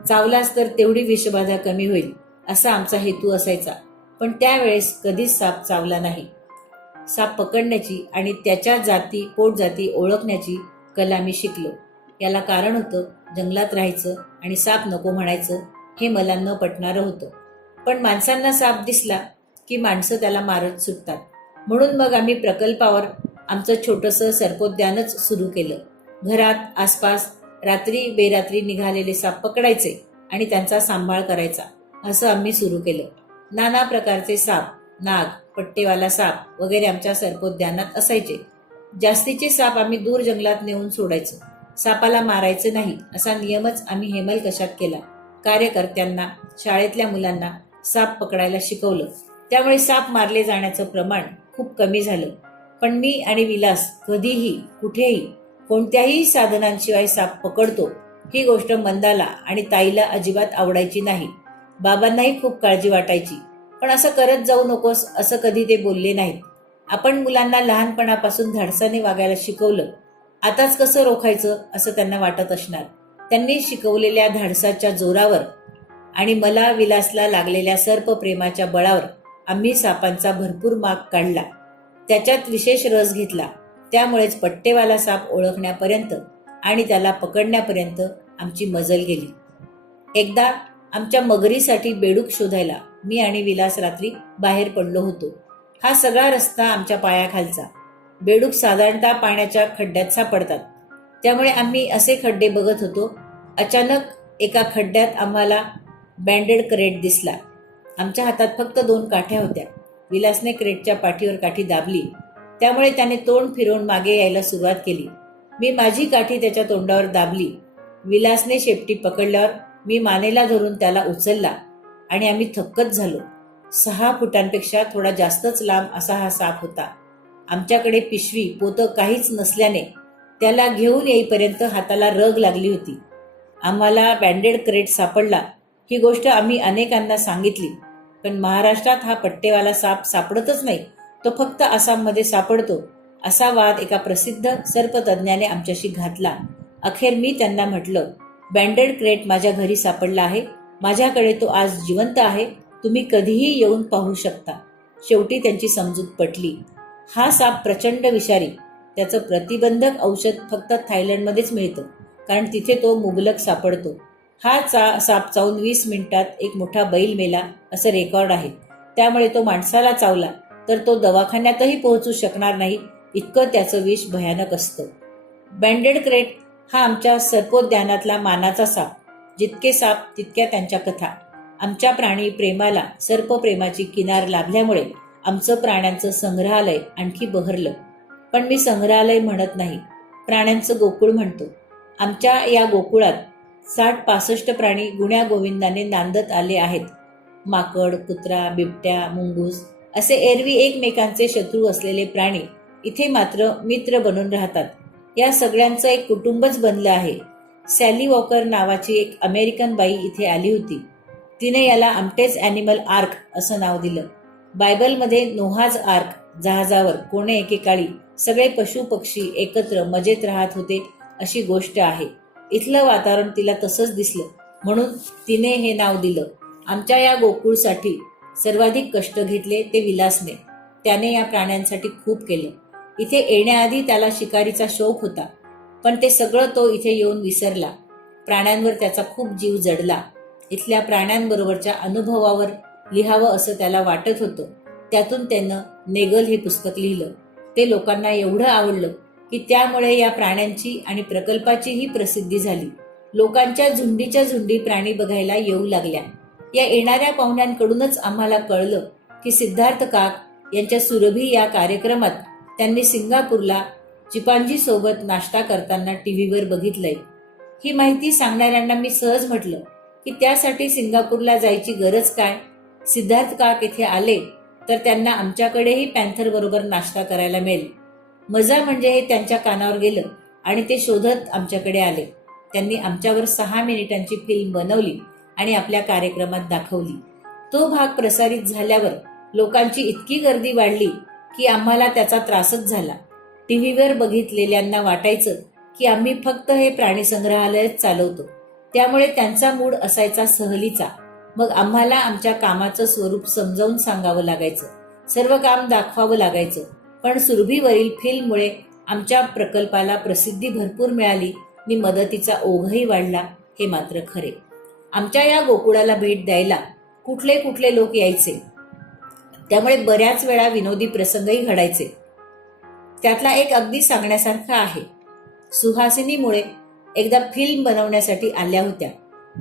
चावलास तर तेवढी विषबाधा कमी होईल असा आमचा हेतू असायचा. पण त्यावेळेस कधीच साप चावला नाही. साप पकडण्याची आणि त्याच्या जाती पोटजाती ओळखण्याची कला मी शिकलो. याला कारण होतं जंगलात राहायचं आणि साप नको म्हणायचं हे मला न पटणारं होतं. पण माणसांना साप दिसला की माणसं त्याला मारत सुटतात. म्हणून मग आम्ही प्रकल्पावर आमचं छोटंसं सर्पोद्यानच सुरू केलं. घरात आसपास रात्री बेरात्री निघालेले साप पकडायचे आणि त्यांचा सांभाळ करायचा. असं आम्ही सुरू केलं. नाना प्रकारचे साप, नाग, पट्टेवाला साप वगैरे आमच्या सर्पोद्यानात असायचे. जास्तीचे साप आम्ही दूर जंगलात नेऊन सोडायचो. सापाला मारायचं नाही असा नियमच आम्ही हेमलकशात केला. कार्यकर्त्यांना, शाळेतल्या मुलांना साप पकडायला शिकवलं. त्यामुळे साप मारले जाण्याचं प्रमाण खूप कमी झालं. पण मी आणि विलास कधीही कुठेही कोणत्याही साधनांशिवाय साप पकडतो ही गोष्ट मंदाला आणि ताईला अजिबात आवडायची नाही. बाबांनाही खूप काळजी वाटायची. पण असं करत जाऊ नकोस असं कधी ते बोलले नाहीत. आपण मुलांना लहानपणापासून धाडसाने वागायला शिकवलं, आताच कसं रोखायचं असं त्यांना वाटत असणार. त्यांनी शिकवलेल्या धाडसाच्या जोरावर आणि मला विलासला लागलेल्या सर्पप्रेमाच्या बळावर आम्ही सापांचा भरपूर माग काढला. त्याच्यात विशेष रस घेतला. त्यामुळेच पट्टेवाला साप ओळखण्यापर्यंत आणि त्याला पकडण्यापर्यंत आमची मजल गेली. एकदा आमच्या मगरीसाठी बेडूक शोधायला मी आणि विलास रात्री बाहेर पडलो होतो. हा सगळा रस्ता आमच्या पायाखालचा. बेडूक साधारणतः पाण्याच्या खड्ड्यात सापडतात. त्यामुळे आम्ही असे खड्डे बघत होतो. अचानक एका खड्ड्यात आम्हाला बँडेड क्रेट दिसला. आमच्या हातात फक्त 2 काठ्या होत्या. विलासने क्रेटच्या पाठीवर काठी दाबली. त्यामुळे त्याने तोंड फिरवून मागे यायला सुरुवात केली. मी माझी काठी त्याच्या तोंडावर दाबली. विलासने शेपटी पकडल्यावर मी मानेला धरून त्याला उचलला आणि आम्ही थक्कच झालो. 6 फुटांपेक्षा थोडा जास्तच लांब असा हा साप होता. आमच्याकडे पिशवी पोतं काहीच नसल्याने त्याला घेऊन येईपर्यंत हाताला रग लागली होती. आम्हाला बँडेड क्रेट सापडला ही गोष्ट आम्ही अनेकांना सांगितली. पण महाराष्ट्रात हा पट्टेवाला साप सापडतच नाही, तो फक्त आसाममध्ये सापडतो असा वाद एका प्रसिद्ध सर्पतज्ञाने आमच्याशी घातला. अखेर मी त्यांना म्हटलं, बँडेड क्रेट माझ्या घरी सापडला आहे. माझ्याकडे तो आज जिवंत आहे. तुम्ही कधीही येऊन पाहू शकता. शेवटी त्यांची समजूत पटली. हा साप प्रचंड विषारी. त्याचं प्रतिबंधक औषध फक्त थायलंडमध्येच मिळतं, कारण तिथे तो मुबलक सापडतो. हा साप चावून 20 मिनिटात एक मोठा बैल मेला असं रेकॉर्ड आहे. त्यामुळे तो माणसाला चावला तर तो दवाखान्यातही पोहोचू शकणार नाही, इतकं त्याचं विष भयानक असतं. बँडेड क्रेट हा आमच्या सर्पोद्यानातला मानाचा साप. जितके साप तितक्या त्यांच्या कथा. आमच्या प्राणी प्रेमाला सर्पप्रेमाची किनार लाभल्यामुळे आमचं प्राण्यांचं संग्रहालय आणखी बहरलं. पण मी संग्रहालय म्हणत नाही, प्राण्यांचं गोकुळ म्हणतो. आमच्या या गोकुळात 60-65 प्राणी गुण्यागोविंदाने नांदत आले आहेत. माकड, कुत्रा, बिबट्या, मुंगूस असे एरवी एकमेकांचे शत्रू असलेले प्राणी इथे मात्र मित्र बनून राहतात. या सगळ्यांचं एक कुटुंबच बनलं आहे. सॅली वॉकर नावाची एक अमेरिकन बाई इथे आली होती. तिने याला आमटेच ॲनिमल आर्क असं नाव दिलं. बायबलमध्ये नोहाज आर्क जहाजावर कोणे एकेकाळी सगळे पशु पक्षी एकत्र मजेत राहत होते अशी गोष्ट आहे. इथलं वातावरण तिला तसंच दिसलं म्हणून तिने हे नाव दिलं. आमच्या या गोकुळसाठी सर्वाधिक कष्ट घेतले ते विलासने. त्याने या प्राण्यांसाठी खूप केलं. इथे येण्याआधी त्याला शिकारीचा शौक होता, पण ते सगळं तो इथे येऊन विसरला. प्राण्यांवर त्याचा खूप जीव जडला. इथल्या प्राण्यांबरोबरच्या अनुभवावर लिहावं असं त्याला वाटत होतं. त्यातून त्यानं नेगल हे पुस्तक लिहिलं. ते लोकांना एवढं आवडलं की त्यामुळे या प्राण्यांची आणि प्रकल्पाचीही प्रसिद्धी झाली. लोकांच्या झुंडीच्या झुंडी प्राणी बघायला येऊ लागल्या. या येणाऱ्या पाहुण्यांकडूनच आम्हाला कळलं की सिद्धार्थ काक यांच्या सुरभी या कार्यक्रमात त्यांनी सिंगापूरला चिपांजी सोबत नाश्ता करताना टीव्हीवर बघितलंय. ही माहिती सांगणाऱ्यांना मी सहज म्हटलं की त्यासाठी सिंगापूरला जायची गरज काय? सिद्धार्थ काक इथे आले तर त्यांना आमच्याकडेही पॅन्थर बरोबर नाश्ता करायला मिळेल. मजा म्हणजे हे त्यांच्या कानावर गेलं आणि ते शोधत आमच्याकडे आले. त्यांनी आमच्यावर 6 मिनिटांची फिल्म बनवली आणि आपल्या कार्यक्रमात दाखवली. तो भाग प्रसारित झाल्यावर लोकांची इतकी गर्दी वाढली की आम्हाला त्याचा त्रासच झाला. टीव्हीवर बघितलेल्यांना वाटायचं की आम्ही फक्त हे प्राणी संग्रहालयच चालवतो. त्यामुळे त्यांचा मूड असायचा सहलीचा. मग आम्हाला आमच्या कामाचं स्वरूप समजावून सांगावं लागायचं. सर्व काम दाखवावं लागायचं. पण सुरभीवरील फिल्ममुळे आमच्या प्रकल्पाला प्रसिद्धी भरपूर मिळाली आणि मदतीचा ओघही वाढला हे मात्र खरे. आमच्या या गोकुळाला भेट द्यायला कुठले कुठले लोक यायचे. त्यामुळे बऱ्याच वेळा विनोदी प्रसंगही घडायचे. त्यातला एक अगदी सांगण्यासारखा आहे. सुहासिनीमुळे एकदा फिल्म बनवण्यासाठी आल्या होत्या.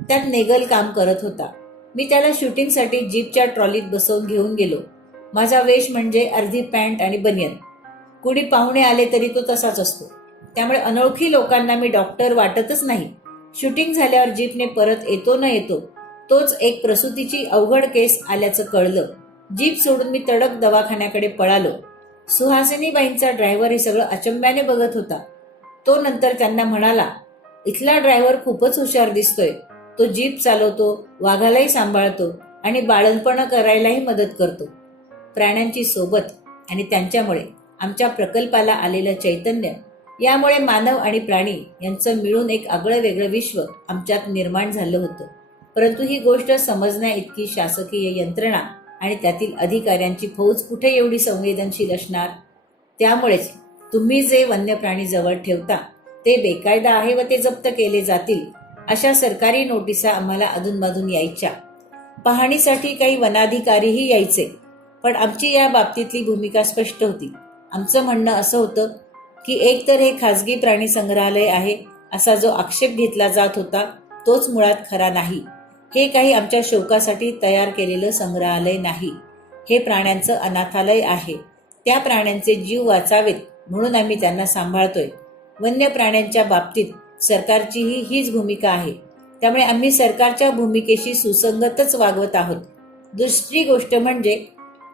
त्यात नेगल काम करत होता. मी त्याला शूटिंगसाठी जीपच्या ट्रॉलीत बसवून घेऊन गेलो. माझा वेश म्हणजे अर्धी पॅन्ट आणि बनियन. कुणी पाहुणे आले तरी तो तसाच असतो. त्यामुळे अनोळखी लोकांना मी डॉक्टर वाटतच नाही. शूटिंग झाल्यावर जीपने परत येतो न येतो तोच एक प्रसूतीची अवघड केस आल्याचं कळलं. जीप सोडून मी तडक दवाखान्याकडे पळालो. सुहासिनीबाईंचा ड्रायव्हर हे सगळं अचंब्याने बघत होता. तो नंतर त्यांना म्हणाला, इथला ड्रायव्हर खूपच हुशार दिसतोय. तो जीप चालवतो, वाघालाही सांभाळतो आणि बाळणपण करायलाही मदत करतो. प्राण्यांची सोबत आणि त्यांच्यामुळे आमच्या प्रकल्पाला आलेलं चैतन्य, यामुळे मानव आणि प्राणी यांचं मिळून एक आगळं वेगळं विश्व आमच्यात निर्माण झालं होतं. परंतु ही गोष्ट समजण्या इतकी शासकीय यंत्रणा आणि त्यातील अधिकाऱ्यांची फौज कुठे एवढी संवेदनशील असणार? त्यामुळेच तुम्ही जे वन्य प्राणी जवळ ठेवता ते बेकायदा आहे व ते जप्त केले जातील अशा सरकारी नोटिसा आम्हाला अधूनमधून यायच्या. पाहणीसाठी काही वनाधिकारीही यायचे. पण आमची या बाबतीतली भूमिका स्पष्ट होती. आमचं म्हणणं असं होतं की एक तर हे खाजगी प्राणी संग्रहालय आहे असा जो आक्षेप घेतला जात होता तोच मुळात खरा नाही. हे काही आमच्या शौकासाठी तयार केलेलं संग्रहालय नाही. हे प्राण्यांचं अनाथालय आहे. त्या प्राण्यांचे जीव वाचावेत म्हणून आम्ही त्यांना सांभाळतोय. वन्य प्राण्यांच्या बाबतीत सरकारचीही हीच भूमिका आहे. त्यामुळे आम्ही सरकारच्या भूमिकेशी सुसंगतच वागवत आहोत. दुसरी गोष्ट म्हणजे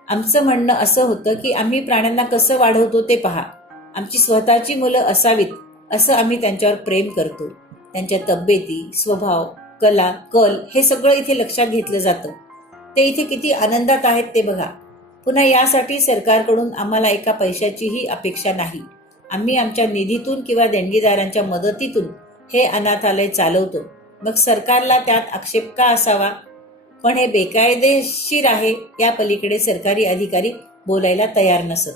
आमचं म्हणणं असं होतं की आम्ही प्राण्यांना कसं वाढवतो ते पहा. आमची स्वतःची मुलं असावीत असं आम्ही त्यांच्यावर प्रेम करतो. त्यांच्या तब्येती, स्वभाव, कला, कल हे सगळं इथे लक्षात घेतलं जातं. ते इथे किती आनंदात आहेत ते बघा. पुन्हा यासाठी सरकारकडून आम्हाला एका पैशाचीही अपेक्षा नाही. आम्ही आमच्या निधीतून किंवा देणगीदारांच्या मदतीतून हे अनाथालय चालवतो. मग सरकारला त्यात आक्षेप का असावा? पण हे बेकायदेशीर आहे या पलीकडे सरकारी अधिकारी बोलायला तयार नसत.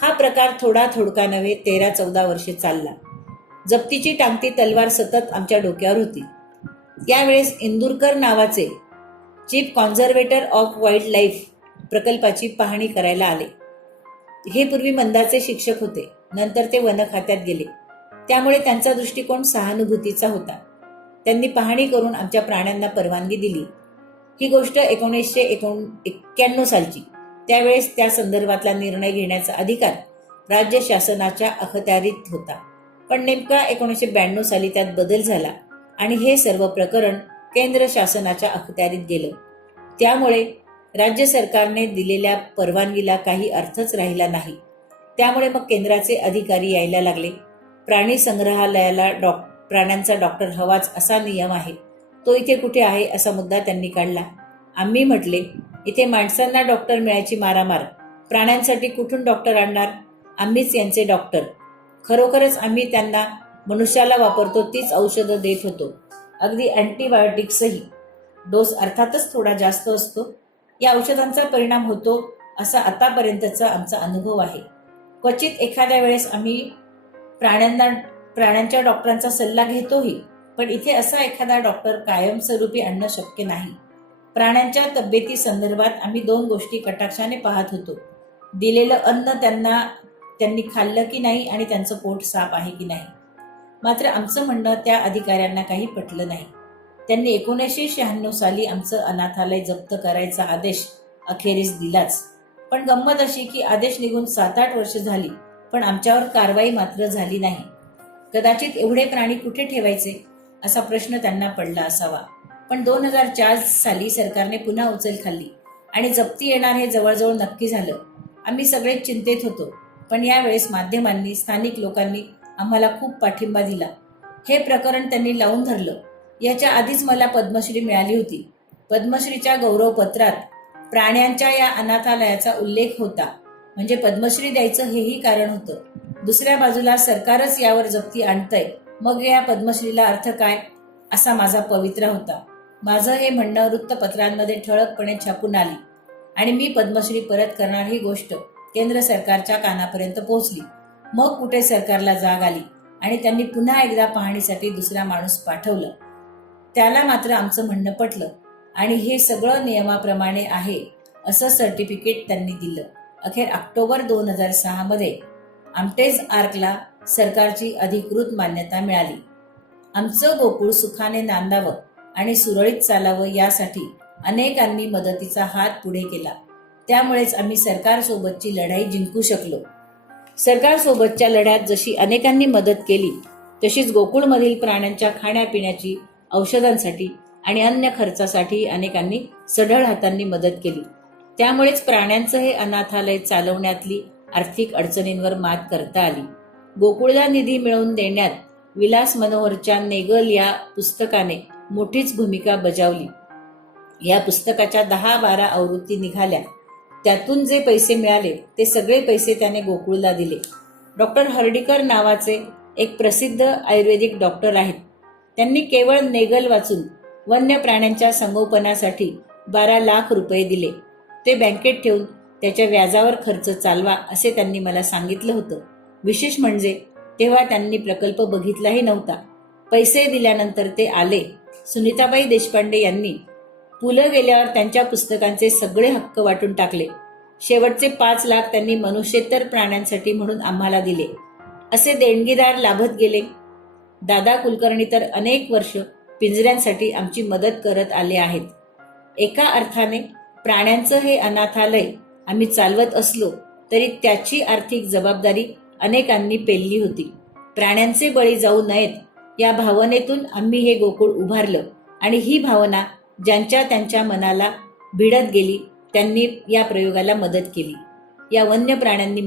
हा प्रकार थोडा थोडका नव्हे 13-14 वर्षे चालला. जप्तीची टांगती तलवार सतत आमच्या डोक्यावर होती. यावेळेस इंदुरकर नावाचे chief conservator of wild life प्रकल्पाची पाहणी करायला आले. हे पूर्वी मंदाचे शिक्षक होते. नंतर ते वन खात्यात गेले. त्यामुळे त्यांचा दृष्टिकोन सहानुभूतीचा होता. त्यांनी पाहणी करून आमच्या प्राण्यांना परवानगी दिली. ही गोष्ट 1991 सालची. त्यावेळेस त्या संदर्भातला निर्णय घेण्याचा अधिकार राज्य शासनाच्या अखत्यारीत होता. पण नेमका 1992 साली त्यात बदल झाला आणि हे सर्व प्रकरण केंद्र शासनाच्या अखत्यारीत गेलं. त्यामुळे राज्य सरकारने दिलेल्या परवानगीला काही अर्थच राहिला नाही. त्यामुळे मग केंद्राचे अधिकारी यायला लागले. प्राणी संग्रहालयाला प्राण्यांचा डॉक्टर हवाच असा नियम आहे. तो इथे कुठे आहे असा मुद्दा त्यांनी काढला. आम्ही म्हटले इथे माणसांना डॉक्टर मिळायची मारामार, प्राण्यांसाठी कुठून डॉक्टर आणणार? आम्हीच यांचे डॉक्टर. खरोखरच आम्ही त्यांना मनुष्याला वापरतो तीच औषधं देत होतो, अगदी अँटीबायोटिक्सही. डोस अर्थातच थोडा जास्त असतो. या औषधांचा परिणाम होतो असा आतापर्यंतचा आमचा अनुभव आहे. क्वचित एखाद्या वेळेस आम्ही प्राण्यांच्या डॉक्टरांचा सल्ला घेतोही, पण इथे असा एखादा डॉक्टर कायमस्वरूपी आणणं शक्य नाही. प्राण्यांच्या तब्येती संदर्भात आम्ही 2 गोष्टी कटाक्षाने पाहत होतो: दिलेलं अन्न त्यांनी खाल्लं की नाही आणि त्यांचं पोट साफ आहे की नाही. मात्र आमचं म्हणणं त्या अधिकाऱ्यांना काही पटलं नाही. त्यांनी 1996 साली आमचं अनाथालय जप्त करायचा आदेश अखेरीस दिलाच. पण गंमत अशी की आदेश निघून 7-8 वर्ष झाली, पण आमच्यावर कारवाई मात्र झाली नाही. कदाचित एवढे प्राणी कुठे ठेवायचे असा प्रश्न त्यांना पडला असावा. पण 2004 साली सरकारने पुन्हा उचल खाल्ली आणि जप्ती येणार हे जवळजवळ नक्की झालं. आम्ही सगळे चिंतेत होतो, पण यावेळेस माध्यमांनी, स्थानिक लोकांनी आम्हाला खूप पाठिंबा दिला. हे प्रकरण त्यांनी लावून धरलं. याच्या आधीच मला पद्मश्री मिळाली होती. पद्मश्रीच्या गौरवपत्रात प्राण्यांच्या या अनाथालयाचा उल्लेख होता, म्हणजे पद्मश्री द्यायचं हेही कारण होतं. दुसऱ्या बाजूला सरकारच यावर जप्ती आणतंय, मग या पद्मश्रीला अर्थ काय, असा माझा पवित्रा होता. माझं हे म्हणणं वृत्तपत्रांमध्ये ठळकपणे छापून आली आणि मी पद्मश्री परत करणार ही गोष्ट केंद्र सरकारच्या कानापर्यंत पोहोचली. मग कुठे सरकारला जाग आली आणि त्यांनी पुन्हा एकदा पाहणीसाठी दुसरा माणूस पाठवलं. त्याला मात्र आमचं म्हणणं पटलं आणि हे सगळं नियमाप्रमाणे आहे असं सर्टिफिकेट त्यांनी दिलं. अखेर ऑक्टोबर 2006 मध्ये आमटेज आर्कला सरकारची अधिकृत मान्यता मिळाली. आमचं गोकुळ सुखाने नांदावं आणि सुरळीत चालावं यासाठी अनेकांनी मदतीचा हात पुढे केला. त्यामुळेच आम्ही सरकारसोबतची लढाई जिंकू शकलो. सरकारसोबतच्या लढ्यात जशी अनेकांनी मदत केली, तशीच गोकुळमधील प्राण्यांच्या खाण्यापिण्याची, औषधांसाठी आणि अन्य खर्चासाठी अनेकांनी सढळ हातांनी मदत केली. त्यामुळेच प्राण्यांचं हे अनाथालय चालवण्यातली आर्थिक अडचणींवर मात करता आली. गोकुळला निधी मिळवून देण्यात विलास मनोहरच्या नेगल या पुस्तकाने मोठीच भूमिका बजावली. या पुस्तकाच्या 10-12 आवृत्ती निघाल्या. त्यातून जे पैसे मिळाले ते सगळे पैसे त्याने गोकुळला दिले. डॉक्टर हर्डीकर नावाचे एक प्रसिद्ध आयुर्वेदिक डॉक्टर आहेत. त्यांनी केवळ नेगल वाचून वन्य प्राण्यांच्या संगोपनासाठी 12 लाख रुपये दिले. ते बँकेत ठेवून त्याच्या व्याजावर खर्च चालवा असे त्यांनी मला सांगितलं होतं. विशेष म्हणजे तेव्हा त्यांनी प्रकल्प बघितलाही नव्हता. पैसे दिल्यानंतर ते आले. सुनीताबाई देशपांडे यांनी पु ल गेल्यावर त्यांच्या पुस्तकांचे सगळे हक्क वाटून टाकले. शेवटचे 5 लाख त्यांनी मनुष्येतर प्राण्यांसाठी म्हणून आम्हाला दिले. असे देणगीदार लाभत गेले. दादा कुलकर्णी तर अनेक वर्ष पिंजऱ्यांसाठी आमची मदत करत आले आहेत. एका अर्थाने प्राण्यांचं हे अनाथालय आम्ही चालवत असलो तरी त्याची आर्थिक जबाबदारी अनेकांनी पेलली होती. प्राण्यांचे बळी जाऊ नयेत या भावनेतून आम्ही हे गोकुळ उभारलं आणि ही भावना ज्यांच्या त्यांच्या मनाला भिडत गेली त्यांनी या प्रयोगाला मदत केली. या वन्य प्राण्यांनी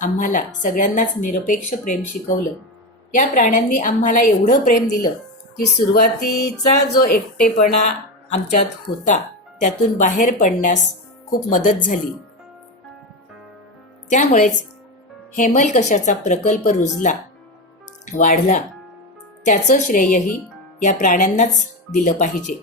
आम्हाला सगळ्यांनाच निरपेक्ष प्रेम शिकवलं. या प्राण्यांनी आम्हाला एवढं प्रेम दिलं की सुरुवातीचा जो एकटेपणा आमच्यात होता त्यातून बाहेर पडण्यास खूप मदत झाली. त्यामुळेच हेमलकशाचा प्रकल्प रुजला, वाढला. त्याचं श्रेयही या प्राण्यांनाच दिलं पाहिजे.